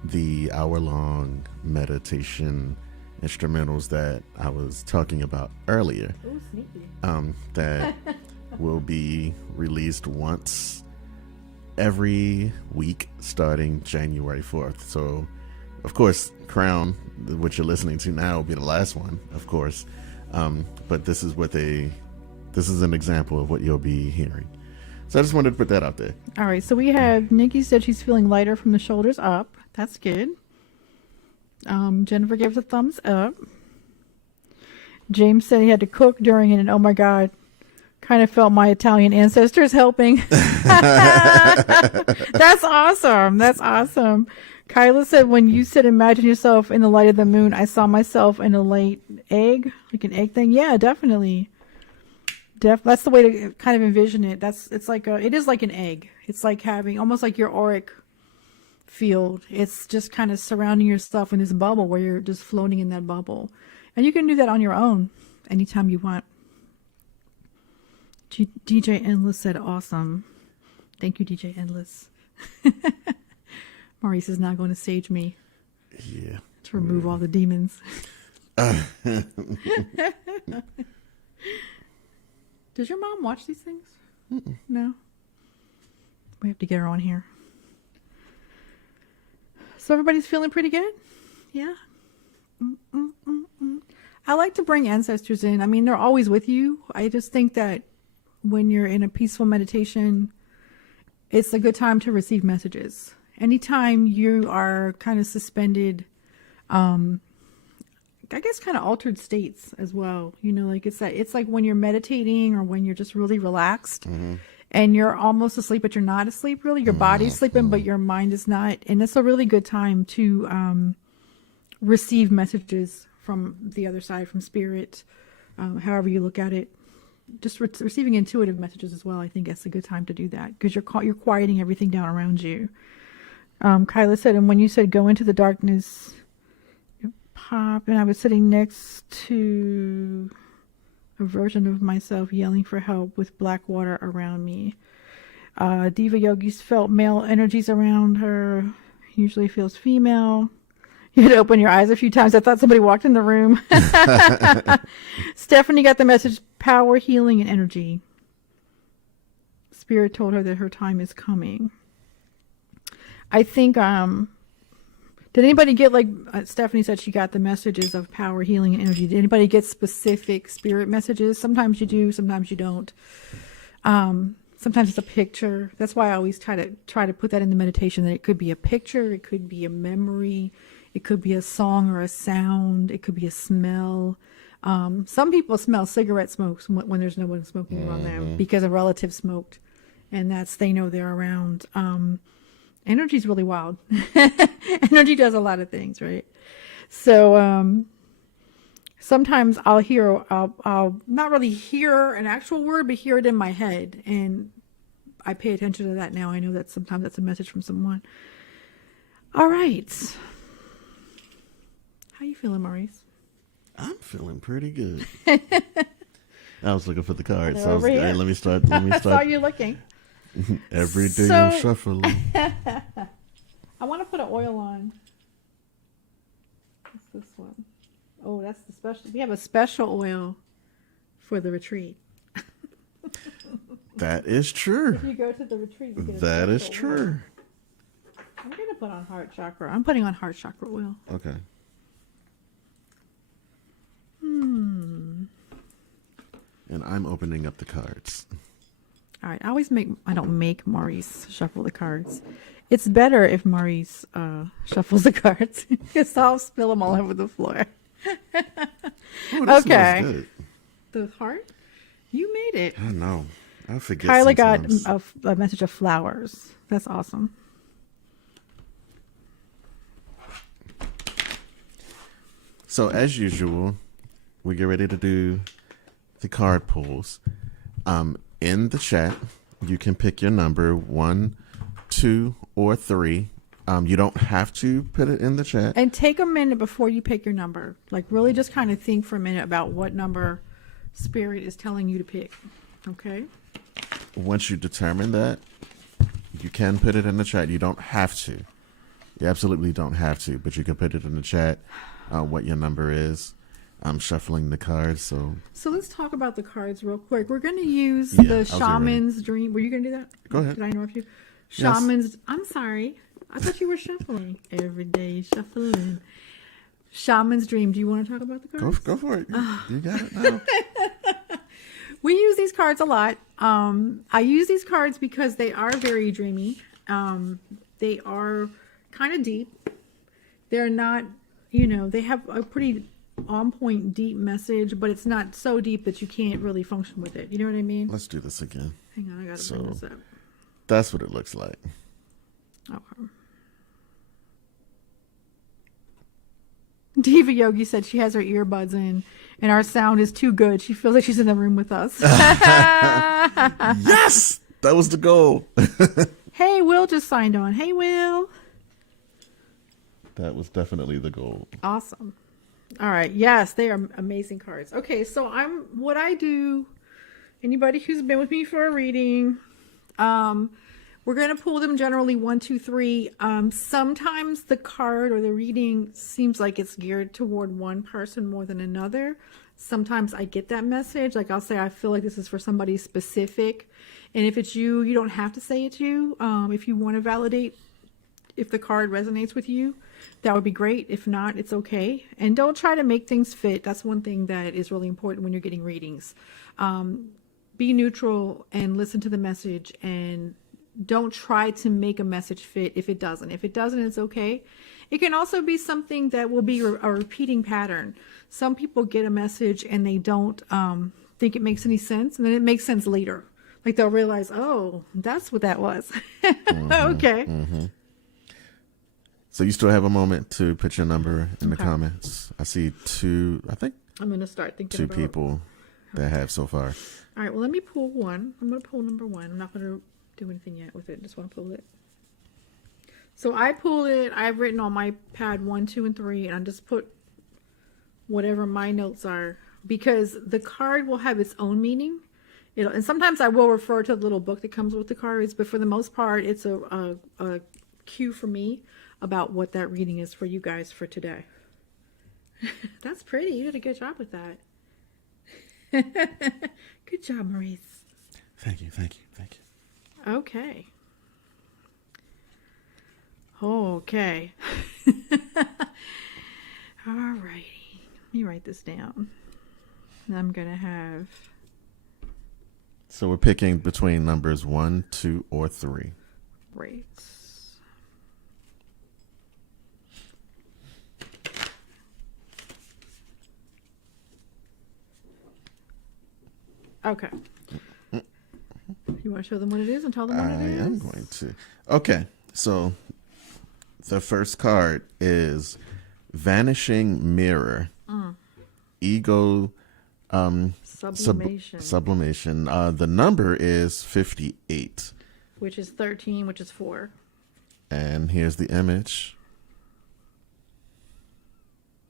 the hour-long meditation instrumentals that I was talking about earlier. Ooh, sneaky. That will be released once every week starting January 4th. So, of course, Crown, what you're listening to now, will be the last one, of course. But this is an example of what you'll be hearing. So I just wanted to put that out there. All right. So we have Nikki said she's feeling lighter from the shoulders up. That's good. Jennifer gave us a thumbs up. James said he had to cook during it, and oh my God, kind of felt my Italian ancestors helping. That's awesome. That's awesome. Kyla said, when you said imagine yourself in the light of the moon, I saw myself in a light egg, like an egg thing. Yeah, definitely. That's the way to kind of envision it. It is like an egg. It's like having almost like your auric field. It's just kind of surrounding yourself in this bubble where you're just floating in that bubble. And you can do that on your own anytime you want. DJ Endless said awesome. Thank you, DJ Endless. Maurice is now going to sage me. Yeah. To remove all the demons. Does your mom watch these things? Mm-mm. No? We have to get her on here. So everybody's feeling pretty good? Yeah? I like to bring ancestors in. I mean, they're always with you. I just think that when you're in a peaceful meditation, it's a good time to receive messages. Anytime you are kind of suspended, I guess kind of altered states as well. You know, like it's like when you're meditating or when you're just really relaxed and you're almost asleep, but you're not asleep really. Your body's sleeping, but your mind is not. And it's a really good time to receive messages from the other side, from spirit, however you look at it. Just receiving intuitive messages as well. I think it's a good time to do that because you're quieting everything down around you. Kyla said, and when you said go into the darkness, pop, and I was sitting next to a version of myself yelling for help with black water around me. Diva Yogis felt male energies around her, usually feels female. You had to open your eyes a few times. I thought somebody walked in the room. Stephanie got the message, power, healing, and energy. Spirit told her that her time is coming. I think, did anybody get, like Stephanie said she got the messages of power, healing, and energy. Did anybody get specific spirit messages? Sometimes you do, sometimes you don't. Sometimes it's a picture. That's why I always try to put that in the meditation, that it could be a picture, it could be a memory, it could be a song or a sound, it could be a smell. Some people smell cigarette smoke when there's no one smoking around them because a relative smoked, and they know they're around. Energy is really wild. Energy does a lot of things, right? So sometimes I'll not really hear an actual word, but hear it in my head, and I pay attention to that now. I know that sometimes that's a message from someone. All right. How you feeling, Maurice? I'm feeling pretty good. I was looking for the cards. They're over here. Let me start. I saw you looking. Every day I'm shuffling. I want to put an oil on. What's this one? Oh, that's the special. We have a special oil for the retreat. That is true. If you go to the retreat, you get a That is special true. oil. I'm going to put on heart chakra. I'm putting on heart chakra oil. Okay. And I'm opening up the cards. All right. I don't make Maurice shuffle the cards. It's better if Maurice shuffles the cards because I'll spill them all over the floor. Ooh, this Okay. smells good. The heart? You made it. I know. I forget Kyla got sometimes. a message of flowers. That's awesome. So as usual, we get ready to do the card pulls. In the chat, you can pick your number 1, 2, or 3. You don't have to put it in the chat. And take a minute before you pick your number. Like really just kind of think for a minute about what number Spirit is telling you to pick. Okay? Once you determine that, you can put it in the chat. You don't have to. You absolutely don't have to, but you can put it in the chat what your number is. I'm shuffling the cards, so let's talk about the cards real quick. We're going to use Yeah, I the was getting Shaman's Dream. Were you going to do that? Go ahead. Did I interrupt you? Yes. Shaman's. I'm sorry. I thought you were shuffling. Every day shuffling. Shaman's Dream. Do you want to talk about the cards? go for it. You got it now. We use these cards a lot. I use these cards because they are very dreamy. They are kind of deep. They're not, they have a pretty on point deep message, but it's not so deep that you can't really function with it. You know what I mean? Let's do this again. Hang on, I gotta bring this up. That's what it looks like. Okay. Diva Yogi said she has her earbuds in and our sound is too good. She feels like she's in the room with us. Yes! That was the goal. Hey, Will just signed on. Hey, Will. That was definitely the goal. Awesome. All right. Yes, they are amazing cards. Okay, so what I do, anybody who's been with me for a reading, we're going to pull them generally 1, 2, 3. Sometimes the card or the reading seems like it's geared toward one person more than another. Sometimes I get that message. Like I'll say, I feel like this is for somebody specific. And if it's you, you don't have to say it's you. If you want to validate if the card resonates with you, that would be great. If not, it's okay. And don't try to make things fit. That's one thing that is really important when you're getting readings. Be neutral and listen to the message, and don't try to make a message fit if it doesn't. If it doesn't, it's okay. It can also be something that will be a repeating pattern. Some people get a message and they don't think it makes any sense, and then it makes sense later. Like they'll realize, oh, that's what that was. Okay. Mm-hmm. So you still have a moment to put your number in the comments. I see I think I'm going to start thinking two about people that have so far. All right, well, let me pull one. I'm going to pull number 1. I'm not going to do anything yet with it. Just want to pull it. So I pulled it. I've written on my pad 1, 2, and 3, and I just put whatever my notes are, because the card will have its own meaning. And sometimes I will refer to the little book that comes with the cards, but for the most part, it's a cue for me about what that reading is for you guys for today. That's pretty. You did a good job with that. Good job, Maurice. Thank you. Okay. Okay. All righty. Let me write this down. I'm going to have... So we're picking between numbers 1, 2, or 3. Right. Okay. You want to show them what it is and tell them what it is? I am going to. Okay, so the first card is Vanishing Mirror. Ego Sublimation. sublimation. The number is 58. Which is 13, which is 4. And here's the image.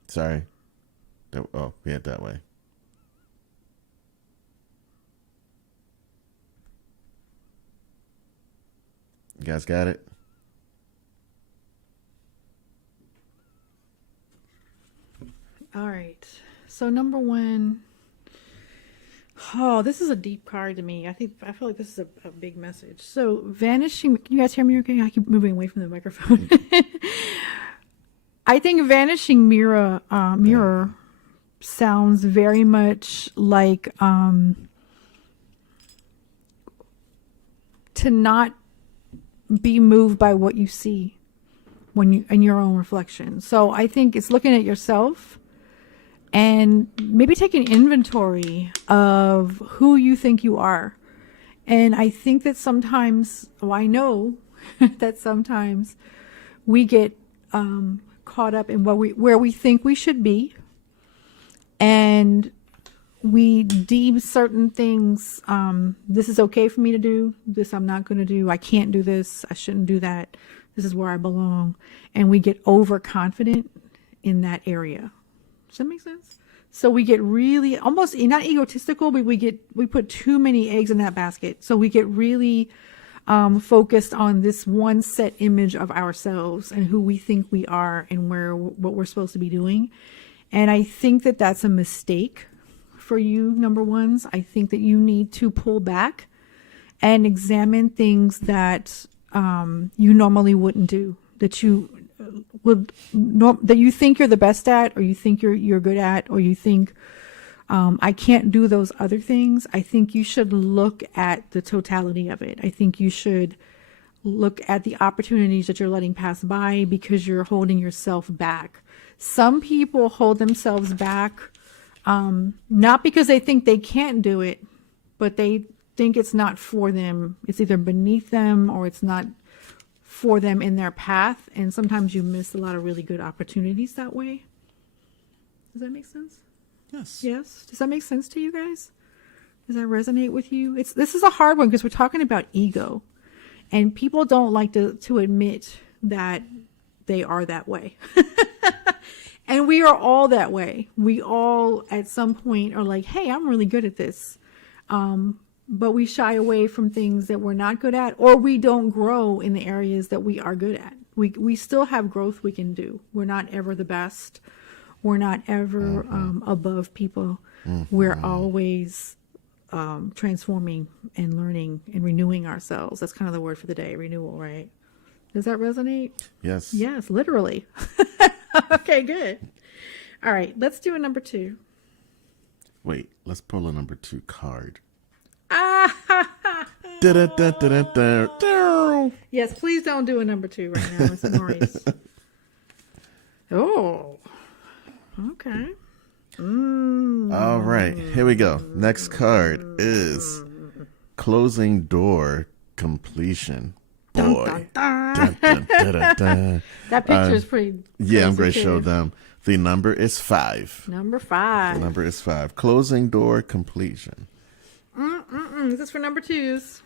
Sorry. Oh, we had that way. You guys got it? All right. So number 1. Oh, this is a deep card to me. I feel like this is a big message. So vanishing. Can you guys hear me okay? I keep moving away from the microphone. I think vanishing mirror sounds very much like to not be moved by what you see when you in your own reflection. So I think it's looking at yourself and maybe taking inventory of who you think you are. And I think that sometimes, I know that sometimes we get caught up in where we think we should be, and we deem certain things, this is okay for me to do, this I'm not going to do, I can't do this, I shouldn't do that, this is where I belong. And we get overconfident in that area. Does that make sense? So we get really almost not egotistical, but we put too many eggs in that basket. So we get really focused on this one set image of ourselves and who we think we are and what we're supposed to be doing. And I think that that's a mistake for you, number ones. I think that you need to pull back and examine things that you normally wouldn't do, that you think you're the best at, or you think you're good at, or you think I can't do those other things. I think you should look at the totality of it. I think you should look at the opportunities that you're letting pass by because you're holding yourself back. Some people hold themselves back not because they think they can't do it, but they think it's not for them. It's either beneath them or it's not for them in their path. And sometimes you miss a lot of really good opportunities that way. Does that make sense? Yes. Yes. Does that make sense to you guys? Does that resonate with you? This is a hard one because we're talking about ego, and people don't like to admit that they are that way. And we are all that way. We all at some point are like, hey, I'm really good at this. But we shy away from things that we're not good at, or we don't grow in the areas that we are good at. We still have growth we can do. We're not ever the best. We're not ever above people. We're always transforming and learning and renewing ourselves. That's kind of the word for the day, renewal, right? Does that resonate? Yes. Yes, literally. Okay, good. All right, let's do a number 2. Wait, let's pull a number 2 card. Yes, please don't do a number 2 right now. It's Maurice. Oh, okay. All right, here we go. Next card is Closing Door Completion. Boy. Dun, dun, Dun, dun, dun, dun, dun. That picture is pretty Yeah, I'm going crazy, to show too. them. The number is 5. Number 5. The number is 5. Closing Door Completion. This is for number 2s.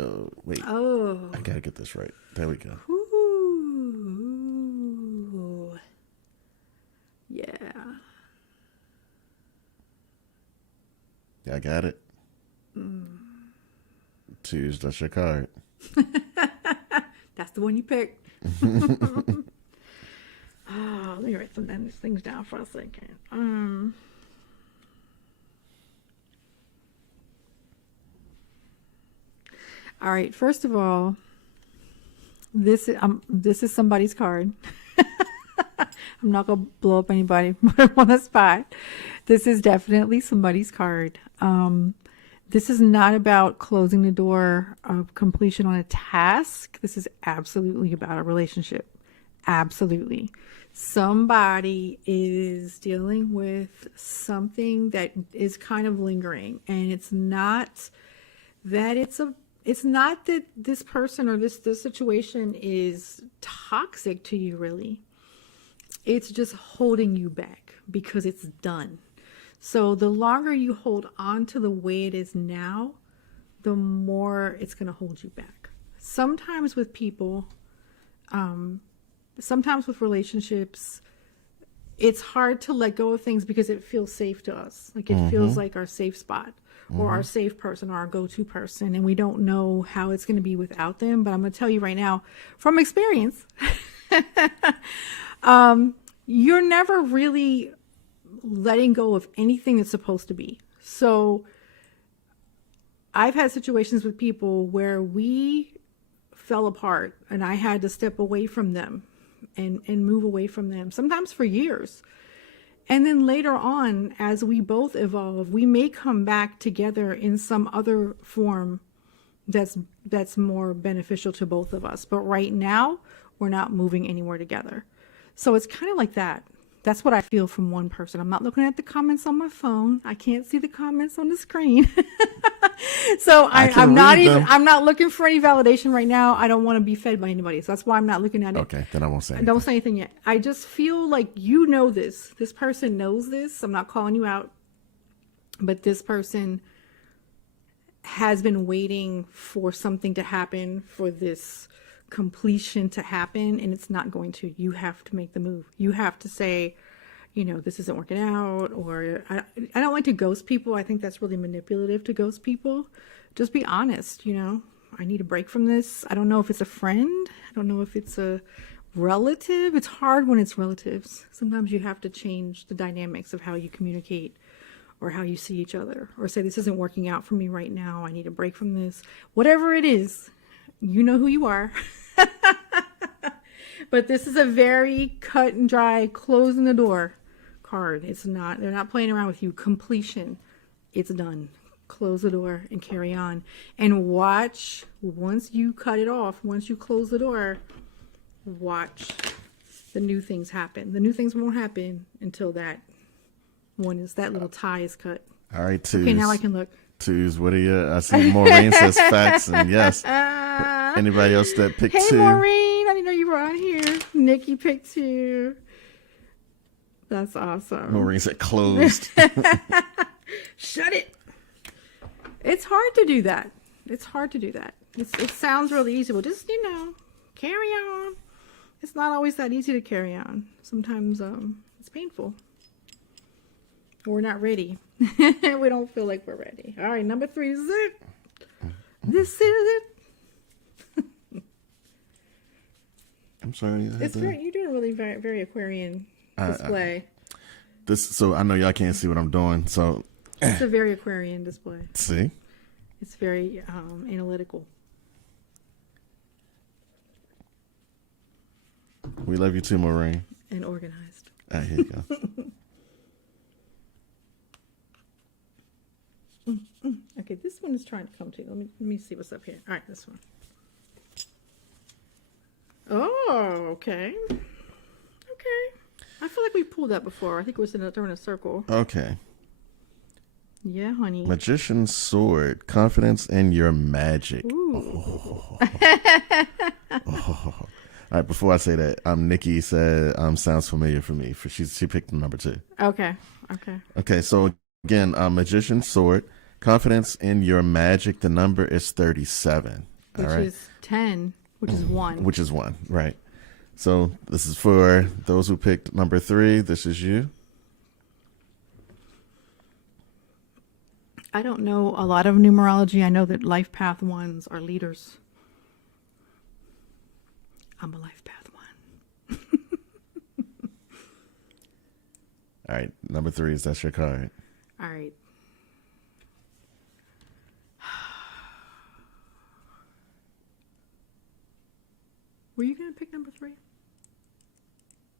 Oh, wait. Oh. I got to get this right. There we go. Ooh. Yeah. Yeah, I got it. 2s, that's your card. That's the one you picked. Oh, let me write some these things down for a second. All right. First of all, this is somebody's card. I'm not gonna blow up anybody on the spot. This is definitely somebody's card. This is not about closing the door of completion on a task. This is absolutely about a relationship. Absolutely. Somebody is dealing with something that is kind of lingering, and it's not that this person or this situation is toxic to you, really. It's just holding you back because it's done. So the longer you hold on to the way it is now, the more it's going to hold you back. Sometimes with people, sometimes with relationships, it's hard to let go of things because it feels safe to us. Like it feels like our safe spot or our safe person or our go-to person. And we don't know how it's going to be without them. But I'm going to tell you right now from experience, you're never really letting go of anything that's supposed to be. So I've had situations with people where we fell apart and I had to step away from them and move away from them, sometimes for years. And then later on, as we both evolve, we may come back together in some other form that's more beneficial to both of us. But right now, we're not moving anywhere together. So it's kind of like that. That's what I feel from one person. I'm not looking at the comments on my phone. I can't see the comments on the screen. So I'm not looking for any validation right now. I don't want to be fed by anybody. So that's why I'm not looking at it. Okay, then I won't say anything. Don't say anything yet. I just feel like you know this. This person knows this. I'm not calling you out. But this person has been waiting for something to happen, for this completion to happen, and it's not going to. You have to make the move. You have to say, this isn't working out, or I don't like to ghost people. I think that's really manipulative to ghost people. Just be honest, I need a break from this. I don't know if it's a friend. I don't know if it's a relative. It's hard when it's relatives. Sometimes you have to change the dynamics of how you communicate or how you see each other, or say, this isn't working out for me right now. I need a break from this. Whatever it is, you know who you are. But this is a very cut and dry, closing the door card. They're not playing around with you. Completion. It's done. Close the door and carry on. And watch, once you cut it off, once you close the door, watch the new things happen. The new things won't happen until that little tie is cut. All right, Twos. Okay, now I can look. Twos, what are you? I see Maureen says facts, and yes. Anybody else that picked Hey, two? Maureen, I didn't know you were on here. Nikki picked two. That's awesome. Maureen said closed. Shut it. It's hard to do that. It sounds really easy. Well, just, carry on. It's not always that easy to carry on. Sometimes it's painful. We're not ready. We don't feel like we're ready. All right, number 3 is it. This is it. I'm sorry. You're doing a really very, very Aquarian display. So I know y'all can't see what I'm doing. So it's a very Aquarian display. See? It's very analytical. We love you too, Maureen. And organized. Here you go. Okay, this one is trying to come to you. Let me see what's up here. All right, this one. Oh, okay. I feel like we pulled that before. I think it was during a circle. Okay. Yeah, honey. Magician's Sword. Confidence in your magic. Ooh. Oh. All right, before I say that, Nikki said sounds familiar for me. She picked number 2. Okay. Okay, so again, Magician's Sword. Confidence in your magic. The number is 37. Which is 10, which is 1. Which is 1, right. So this is for those who picked number 3. This is you. I don't know a lot of numerology. I know that life path 1s are leaders. I'm a life path one. All right, number 3 is that's your card. All right. Were you going to pick number 3?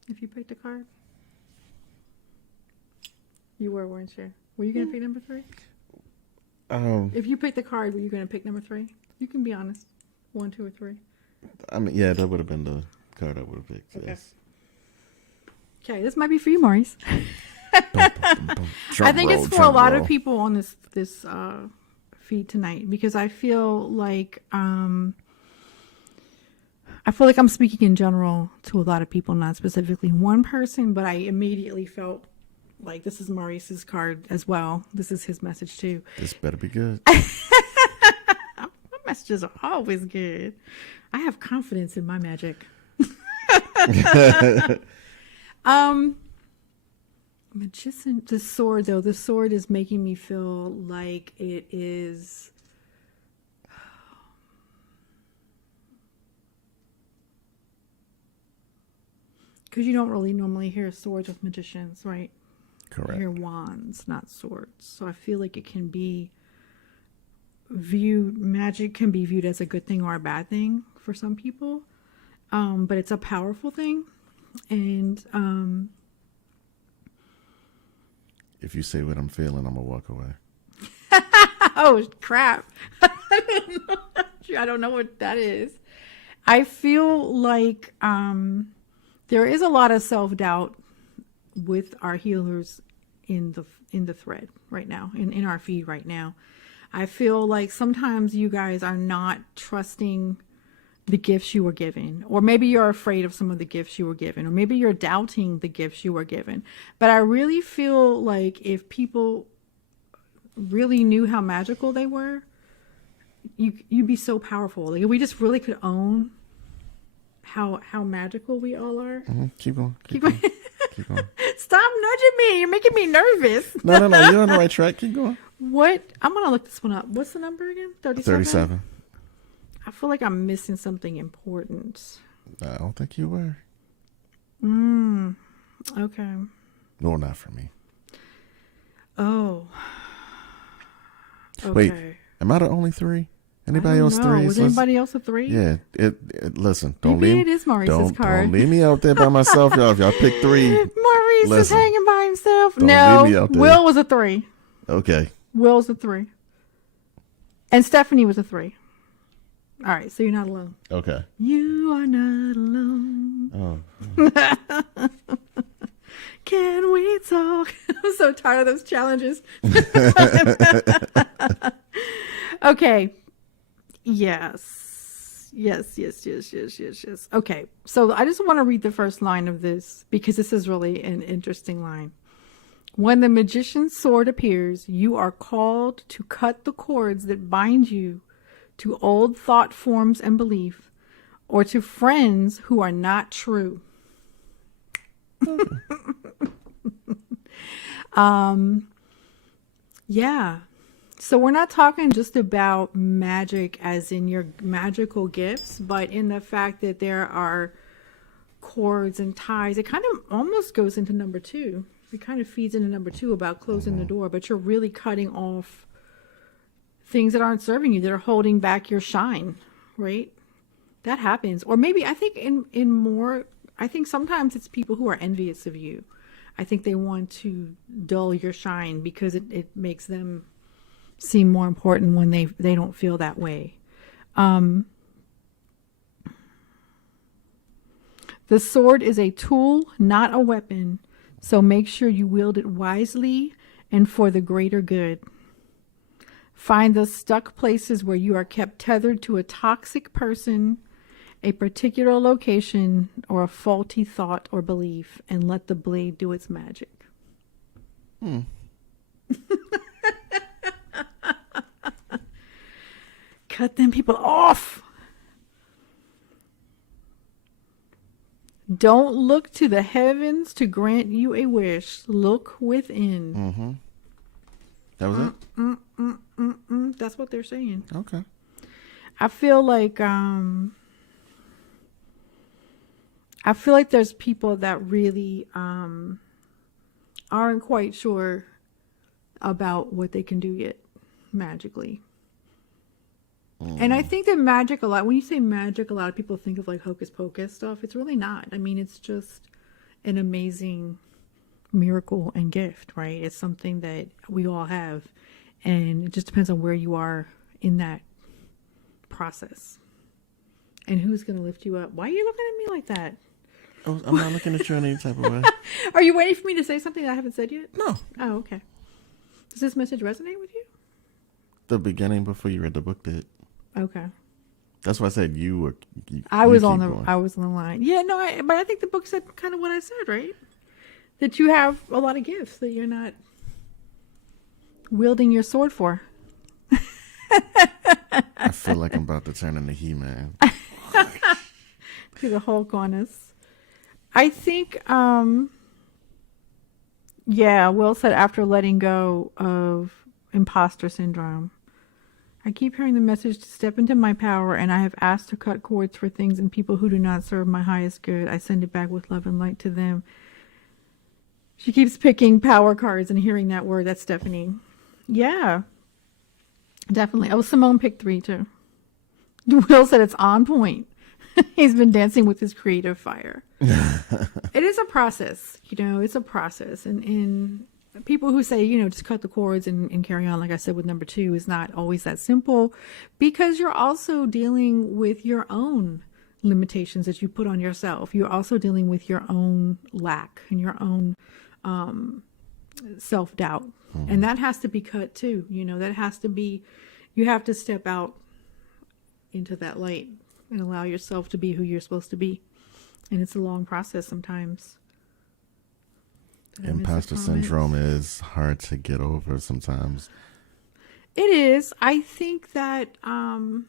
If you picked a card? You were, weren't you? Were you going to pick number 3? If you picked the card, were you going to pick number 3? You can be honest. 1, 2, or 3. I mean, yeah, that would have been the card I would have picked. Okay. Yes. Okay, this might be for you, Maurice. Boom, boom, boom. I think Drum it's roll, for a drum lot roll. of people on this feed tonight, because I feel like I'm speaking in general to a lot of people, not specifically one person, but I immediately felt like this is Maurice's card as well. This is his message too. This better be good. My messages are always good. I have confidence in my magic. Magician, the sword though, the sword is making me feel like it is because you don't really normally hear swords with magicians, right? Correct. You hear wands, not swords. So I feel like it can be viewed, magic can be viewed as a good thing or a bad thing for some people. But it's a powerful thing. And If you say what I'm feeling, I'm going to walk away. oh crap. I don't know what that is. I feel like there is a lot of self-doubt with our healers in the thread right now, in our feed right now. I feel like sometimes you guys are not trusting the gifts you were given, or maybe you're afraid of some of the gifts you were given, or maybe you're doubting the gifts you were given. But I really feel like if people really knew how magical they were, you'd be so powerful. Like if we just really could own how magical we all are. Mm-hmm. Keep going. Keep going. Keep going. Stop nudging me. You're making me nervous. No. You're on the right track. Keep going. What? I'm going to look this one up. What's the number again? 37? 37. I feel like I'm missing something important. I don't think you were. Okay. No, not for me. Oh. Okay. Wait, am I the only 3? Anybody else 3? Was anybody else a 3? Yeah. Listen, don't Maybe leave. it is Maurice's card. Don't leave me out there by myself, y'all. If y'all pick 3, Maurice is listen, hanging by himself. don't No, leave me out there. Will was a 3. okay. Will's a 3. And Stephanie was a 3. All right, so you're not alone. Okay. You are not alone. Oh. Can we talk? I'm so tired of those challenges. Okay. Yes. Okay. So I just want to read the first line of this because this is really an interesting line. When the magician's sword appears, you are called to cut the cords that bind you to old thought forms and belief, or to friends who are not true. Yeah. So we're not talking just about magic as in your magical gifts, but in the fact that there are cords and ties. It kind of almost goes into number 2. It kind of feeds into number 2 about closing the door, but you're really cutting off things that aren't serving you, that are holding back your shine, right? That happens. Or maybe I think I think sometimes it's people who are envious of you. I think they want to dull your shine because it makes them seem more important when they don't feel that way. The sword is a tool, not a weapon, so make sure you wield it wisely and for the greater good. Find the stuck places where you are kept tethered to a toxic person, a particular location, or a faulty thought or belief, and let the blade do its magic. Cut them people off. Don't look to the heavens to grant you a wish. Look within. That was it? That's what they're saying. Okay. I feel like I feel like there's people that really aren't quite sure about what they can do yet magically. And I think that magic a lot, when you say magic, a lot of people think of like hocus pocus stuff. It's really not. I mean, it's just an amazing miracle and gift, right? It's something that we all have. And it just depends on where you are in that process. And who's going to lift you up? Why are you looking at me like that? Oh, I'm not looking at you in any type of way. Are you waiting for me to say something that I haven't said yet? No. Oh, okay. Does this message resonate with you? The beginning before you read the book did. Okay. That's why I said you were. I was on the line. Yeah, no, but I think the book said kind of what I said, right? That you have a lot of gifts that you're not wielding your sword for. I feel like I'm about to turn into He-Man. To the Hulk on us. I think, Will said after letting go of imposter syndrome, I keep hearing the message to step into my power, and I have asked to cut cords for things and people who do not serve my highest good. I send it back with love and light to them. She keeps picking power cards and hearing that word. That's Stephanie. Yeah, definitely. Oh, Simone picked 3 too. Will said it's on point. He's been dancing with his creative fire. It is a process, it's a process. And people who say, just cut the cords and carry on, like I said with number 2, is not always that simple, because you're also dealing with your own limitations that you put on yourself. You're also dealing with your own lack and your own self-doubt. Mm-hmm. And that has to be cut too. That has to be, you have to step out into that light and allow yourself to be who you're supposed to be. And it's a long process sometimes. Imposter syndrome is hard to get over sometimes. It is. I think that I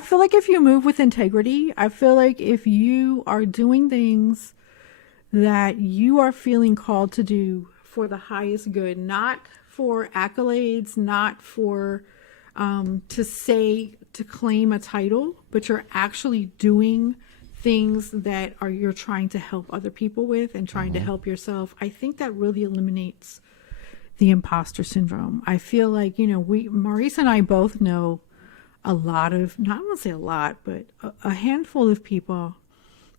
feel like if you move with integrity, I feel like if you are doing things that you are feeling called to do for the highest good, not for accolades, not for to claim a title, but you're actually doing things that you're trying to help other people with and trying to help yourself. I think that really eliminates the imposter syndrome. I feel like, Maurice and I both know a lot of, not want to say a lot, but a handful of people,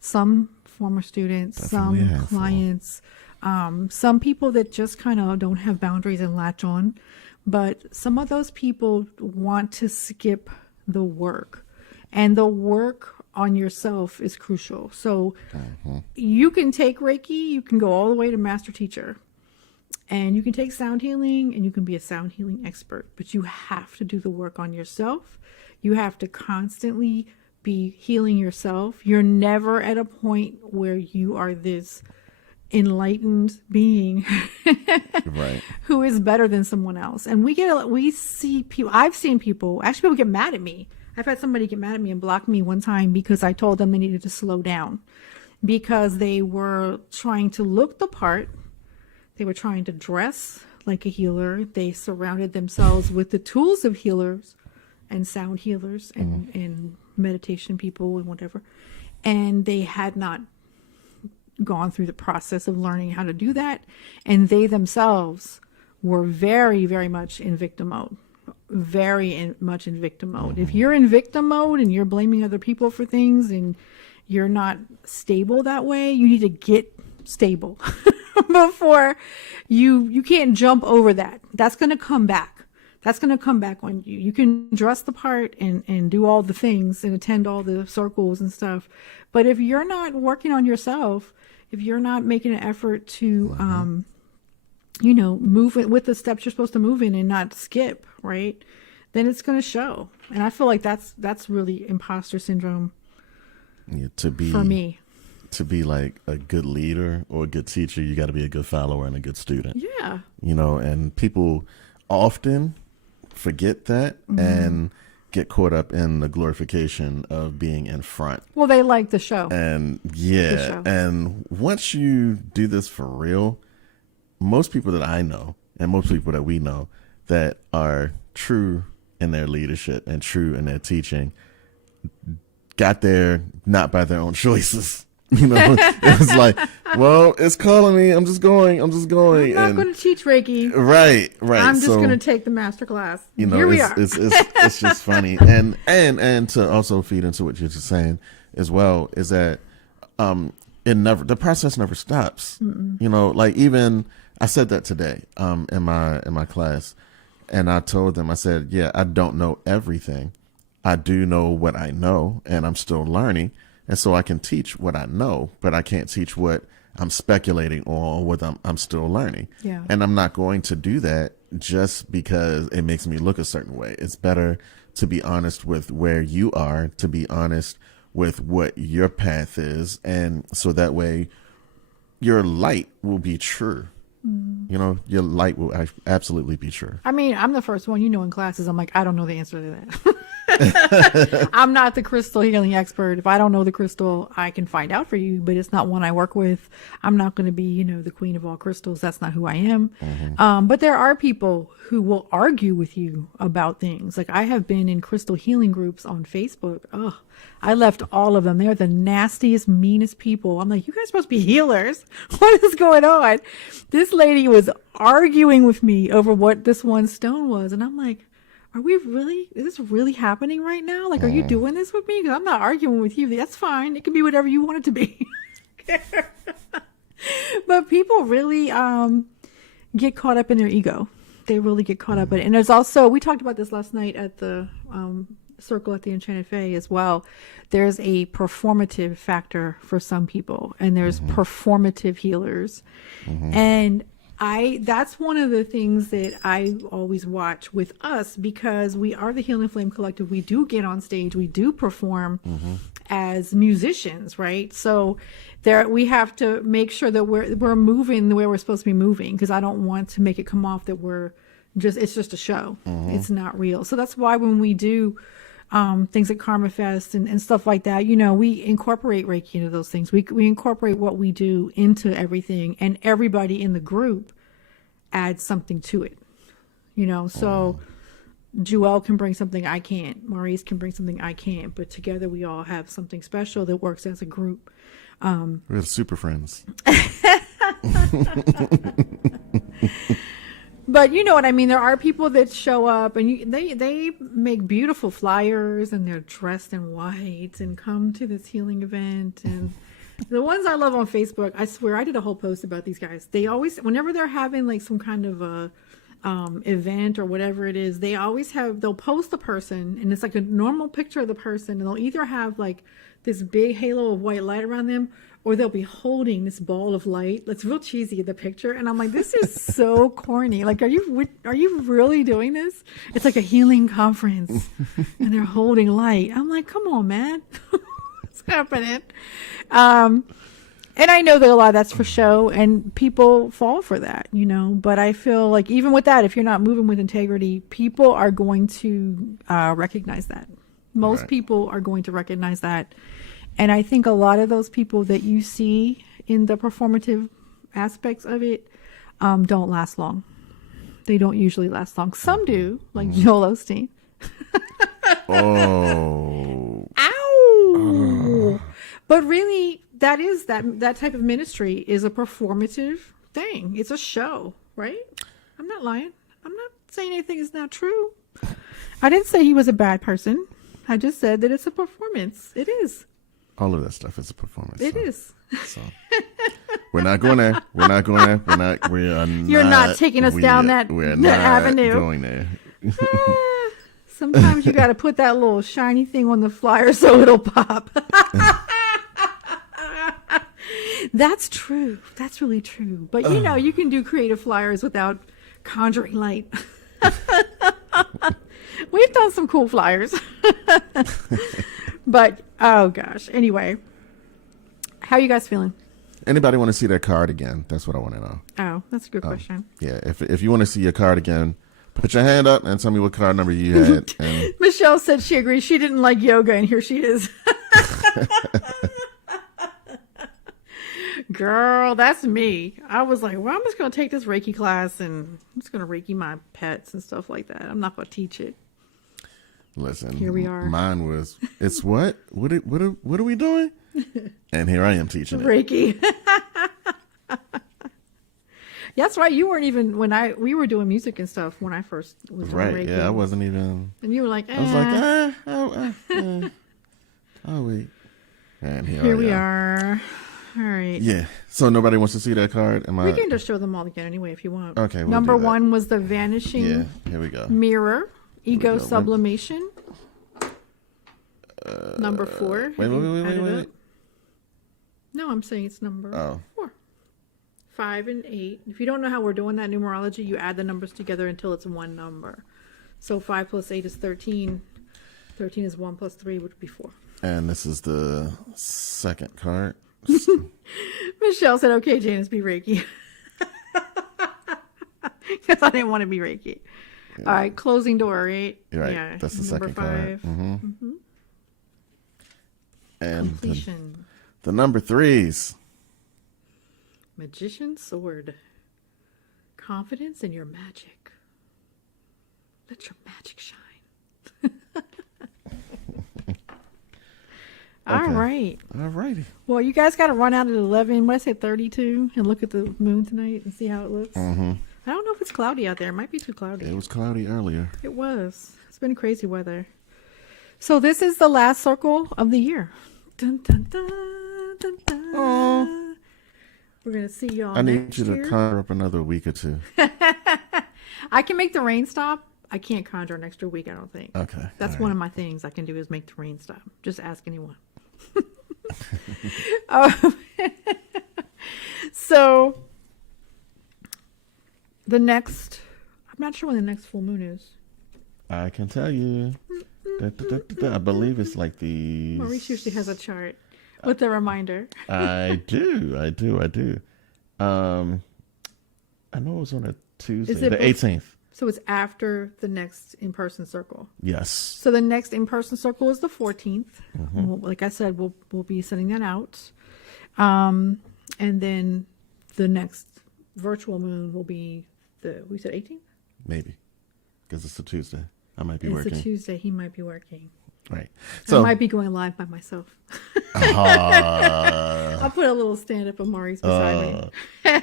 some former students, some clients, some people that just kind of don't have boundaries and latch on. But some of those people want to skip the work, and the work on yourself is crucial. So you can take Reiki, you can go all the way to master teacher, and you can take sound healing, and you can be a sound healing expert, but you have to do the work on yourself. You have to constantly be healing yourself. You're never at a point where you are this enlightened being right, who is better than someone else. And we see people, I've seen people get mad at me. I've had somebody get mad at me and block me one time because I told them they needed to slow down because they were trying to look the part. They were trying to dress like a healer. They surrounded themselves with the tools of healers and sound healers and meditation people and whatever. And they had not gone through the process of learning how to do that. And they themselves were very, very much in victim mode. If you're in victim mode and you're blaming other people for things and you're not stable that way, you need to get stable before you can't jump over that. That's going to come back. That's going to come back on you. You can dress the part and do all the things and attend all the circles and stuff. But if you're not working on yourself, if you're not making an effort to, move it with the steps you're supposed to move in and not skip, right, then it's going to show. And I feel like that's really imposter syndrome for me. To be like a good leader or a good teacher, you got to be a good follower and a good student. Yeah. And people often forget that and get caught up in the glorification of being in front. Well, they like the show. And and once you do this for real, most people that I know and most people that we know that are true in their leadership and true in their teaching got there not by their own choices. You know, it was like, well, it's calling me. I'm just going. I'm not going to teach Reiki. Right. I'm just going to take the master class. You know, here we are. It's just funny, and to also feed into what you're just saying as well is that the process never stops. Mm-mm. You know, like even I said that today in my class, and I told them, I said, yeah, I don't know everything. I do know what I know, and I'm still learning. And so I can teach what I know, but I can't teach what I'm speculating on, what I'm still learning. Yeah. And I'm not going to do that just because it makes me look a certain way. It's better to be honest with where you are, to be honest with what your path is. And so that way your light will be true. Mm-hmm. You know, your light will absolutely be true. I mean, I'm the first one, in classes, I'm like, I don't know the answer to that. I'm not the crystal healing expert. If I don't know the crystal, I can find out for you, but it's not one I work with. I'm not going to be, the queen of all crystals. That's not who I am. Mm-hmm. But there are people who will argue with you about things. Like I have been in crystal healing groups on Facebook. Oh, I left all of them. They're the nastiest, meanest people. I'm like, you guys are supposed to be healers. What is going on? This lady was arguing with me over what this one stone was. And I'm like, is this really happening right now? Like, are you doing this with me? Because I'm not arguing with you. That's fine. It can be whatever you want it to be. But people really get caught up in their ego. They really get caught up in it. And there's also, we talked about this last night at the circle at the Enchanted Fae as well. There's a performative factor for some people, and there's performative healers. Mm-hmm. And that's one of the things that I always watch with us, because we are the Healing Flame Collective. We do get on stage. We do perform as musicians, right? So we have to make sure that we're moving the way we're supposed to be moving, because I don't want to make it come off that it's just a show. It's not real. So that's why when we do things at Karma Fest and stuff like that, we incorporate Reiki into those things. We incorporate what we do into everything, and everybody in the group adds something to it. So Jewel can bring something I can't. Maurice can bring something I can't. But together we all have something special that works as a group. We're super friends. But you know what I mean? There are people that show up and they make beautiful flyers, and they're dressed in white and come to this healing event. And the ones I love on Facebook, I swear I did a whole post about these guys. They always, whenever they're having like some kind of a event or whatever it is, they'll post the person, and it's like a normal picture of the person, and they'll either have like this big halo of white light around them, or they'll be holding this ball of light. It's real cheesy in the picture. And I'm like, this is so corny. Like, are you really doing this? It's like a healing conference and they're holding light. I'm like, come on, man. What's happening? And I know that a lot of that's for show, and people fall for that, but I feel like even with that, if you're not moving with integrity, people are going to recognize that. Most people are going to recognize that. And I think a lot of those people that you see in the performative aspects of it don't last long. They don't usually last long. Some do, like Joel Osteen. Oh. Ow! But really, that type of ministry is a performative thing. It's a show, right? I'm not lying. I'm not saying anything is not true. I didn't say he was a bad person. I just said that it's a performance. It is. All of that stuff is a performance. It is. So we're not going there. You're not taking us down that avenue. Going there. Sometimes you got to put that little shiny thing on the flyer so it'll pop. That's true. That's really true. But you can do creative flyers without conjuring light. We've done some cool flyers. But, oh gosh. Anyway, how are you guys feeling? Anybody want to see their card again? That's what I want to know. Oh, that's a good question. Yeah, if you want to see your card again, put your hand up and tell me what card number you had. And Michelle said she agrees. She didn't like yoga, and here she is. Girl, that's me. I was like, well, I'm just going to take this Reiki class, and I'm just going to Reiki my pets and stuff like that. I'm not going to teach it. Listen, Here we are. Mine was, it's what? What are we doing? And here I am teaching it. Reiki. That's right. You weren't even we were doing music and stuff when I first was doing Right. Reiki. Yeah, I wasn't even. And you were like, I was like, oh wait. And here we are. All right. Yeah. So nobody wants to see that card? We can just show them all again anyway if you want. Okay. We'll Number do that. 1 was the vanishing Yeah. Here we go. mirror, ego we go. sublimation. Number 4. Wait. No, I'm saying it's number 4. 5 and 8. If you don't know how we're doing that numerology, you add the numbers together until it's one number. So 5 plus 8 is 13. 13 is 1 plus 3, which would be 4. And this is the second card. Michelle said, okay, Janice, be Reiki. Because I didn't want to be Reiki. Yeah. All right, closing door, right? Right. Yeah. That's the number second 5. card. Mm-hmm. And completion. The number 3s. Magician's sword. Confidence in your magic. Let your magic shine. All right. All righty. Well, you guys got to run out at 11. What did I say, 32, and look at the moon tonight and see how it looks. Mm-hmm. I don't know if it's cloudy out there. It might be too cloudy. It was cloudy earlier. It was. It's been crazy weather. So this is the last circle of the year. Dun, dun, dun, dun, dun. Aww. We're going to see y'all I need next you to year. conjure up another week or two. I can make the rain stop. I can't conjure an extra week, I don't think. Okay. That's all one right. of my things I can do is make the rain stop. Just ask anyone. So the next, I'm not sure when the next full moon is. I can tell you. I believe it's like the... Maurice usually has a chart with a reminder. I do. I know it was on a Tuesday, Is it the 18th. So it's after the next in-person circle. Yes. So the next in-person circle is the 14th. Like I said, we'll be sending that out. And then the next virtual moon will be we said 18th? Maybe. Because it's a Tuesday. I might be It's working. a Tuesday. He might be working. Right. I So, might be going live by myself. uh, I'll put a little stand-up of Maurice beside me.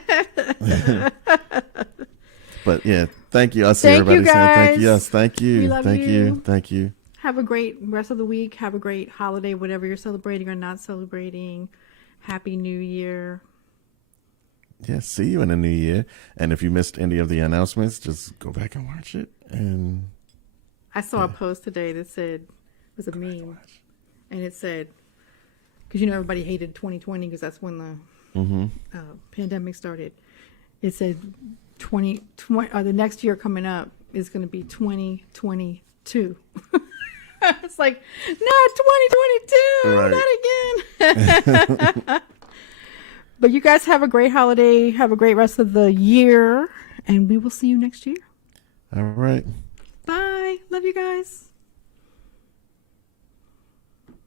but yeah, thank you. I see Thank everybody you, saying thank guys. you. Yes, thank you. We love thank you. you. Thank you. Have a great rest of the week. Have a great holiday, whatever you're celebrating or not celebrating. Happy New Year. Yeah, see you in the new year. And if you missed any of the announcements, just go back and watch it. And I saw a post today that said, it was a meme, and it said, because you know everybody hated 2020 because that's when the pandemic started. It said the next year coming up is going to be 2022. It's like, not 2022, Right. not again. But you guys have a great holiday. Have a great rest of the year, and we will see you next year. all right. Bye. Love you guys.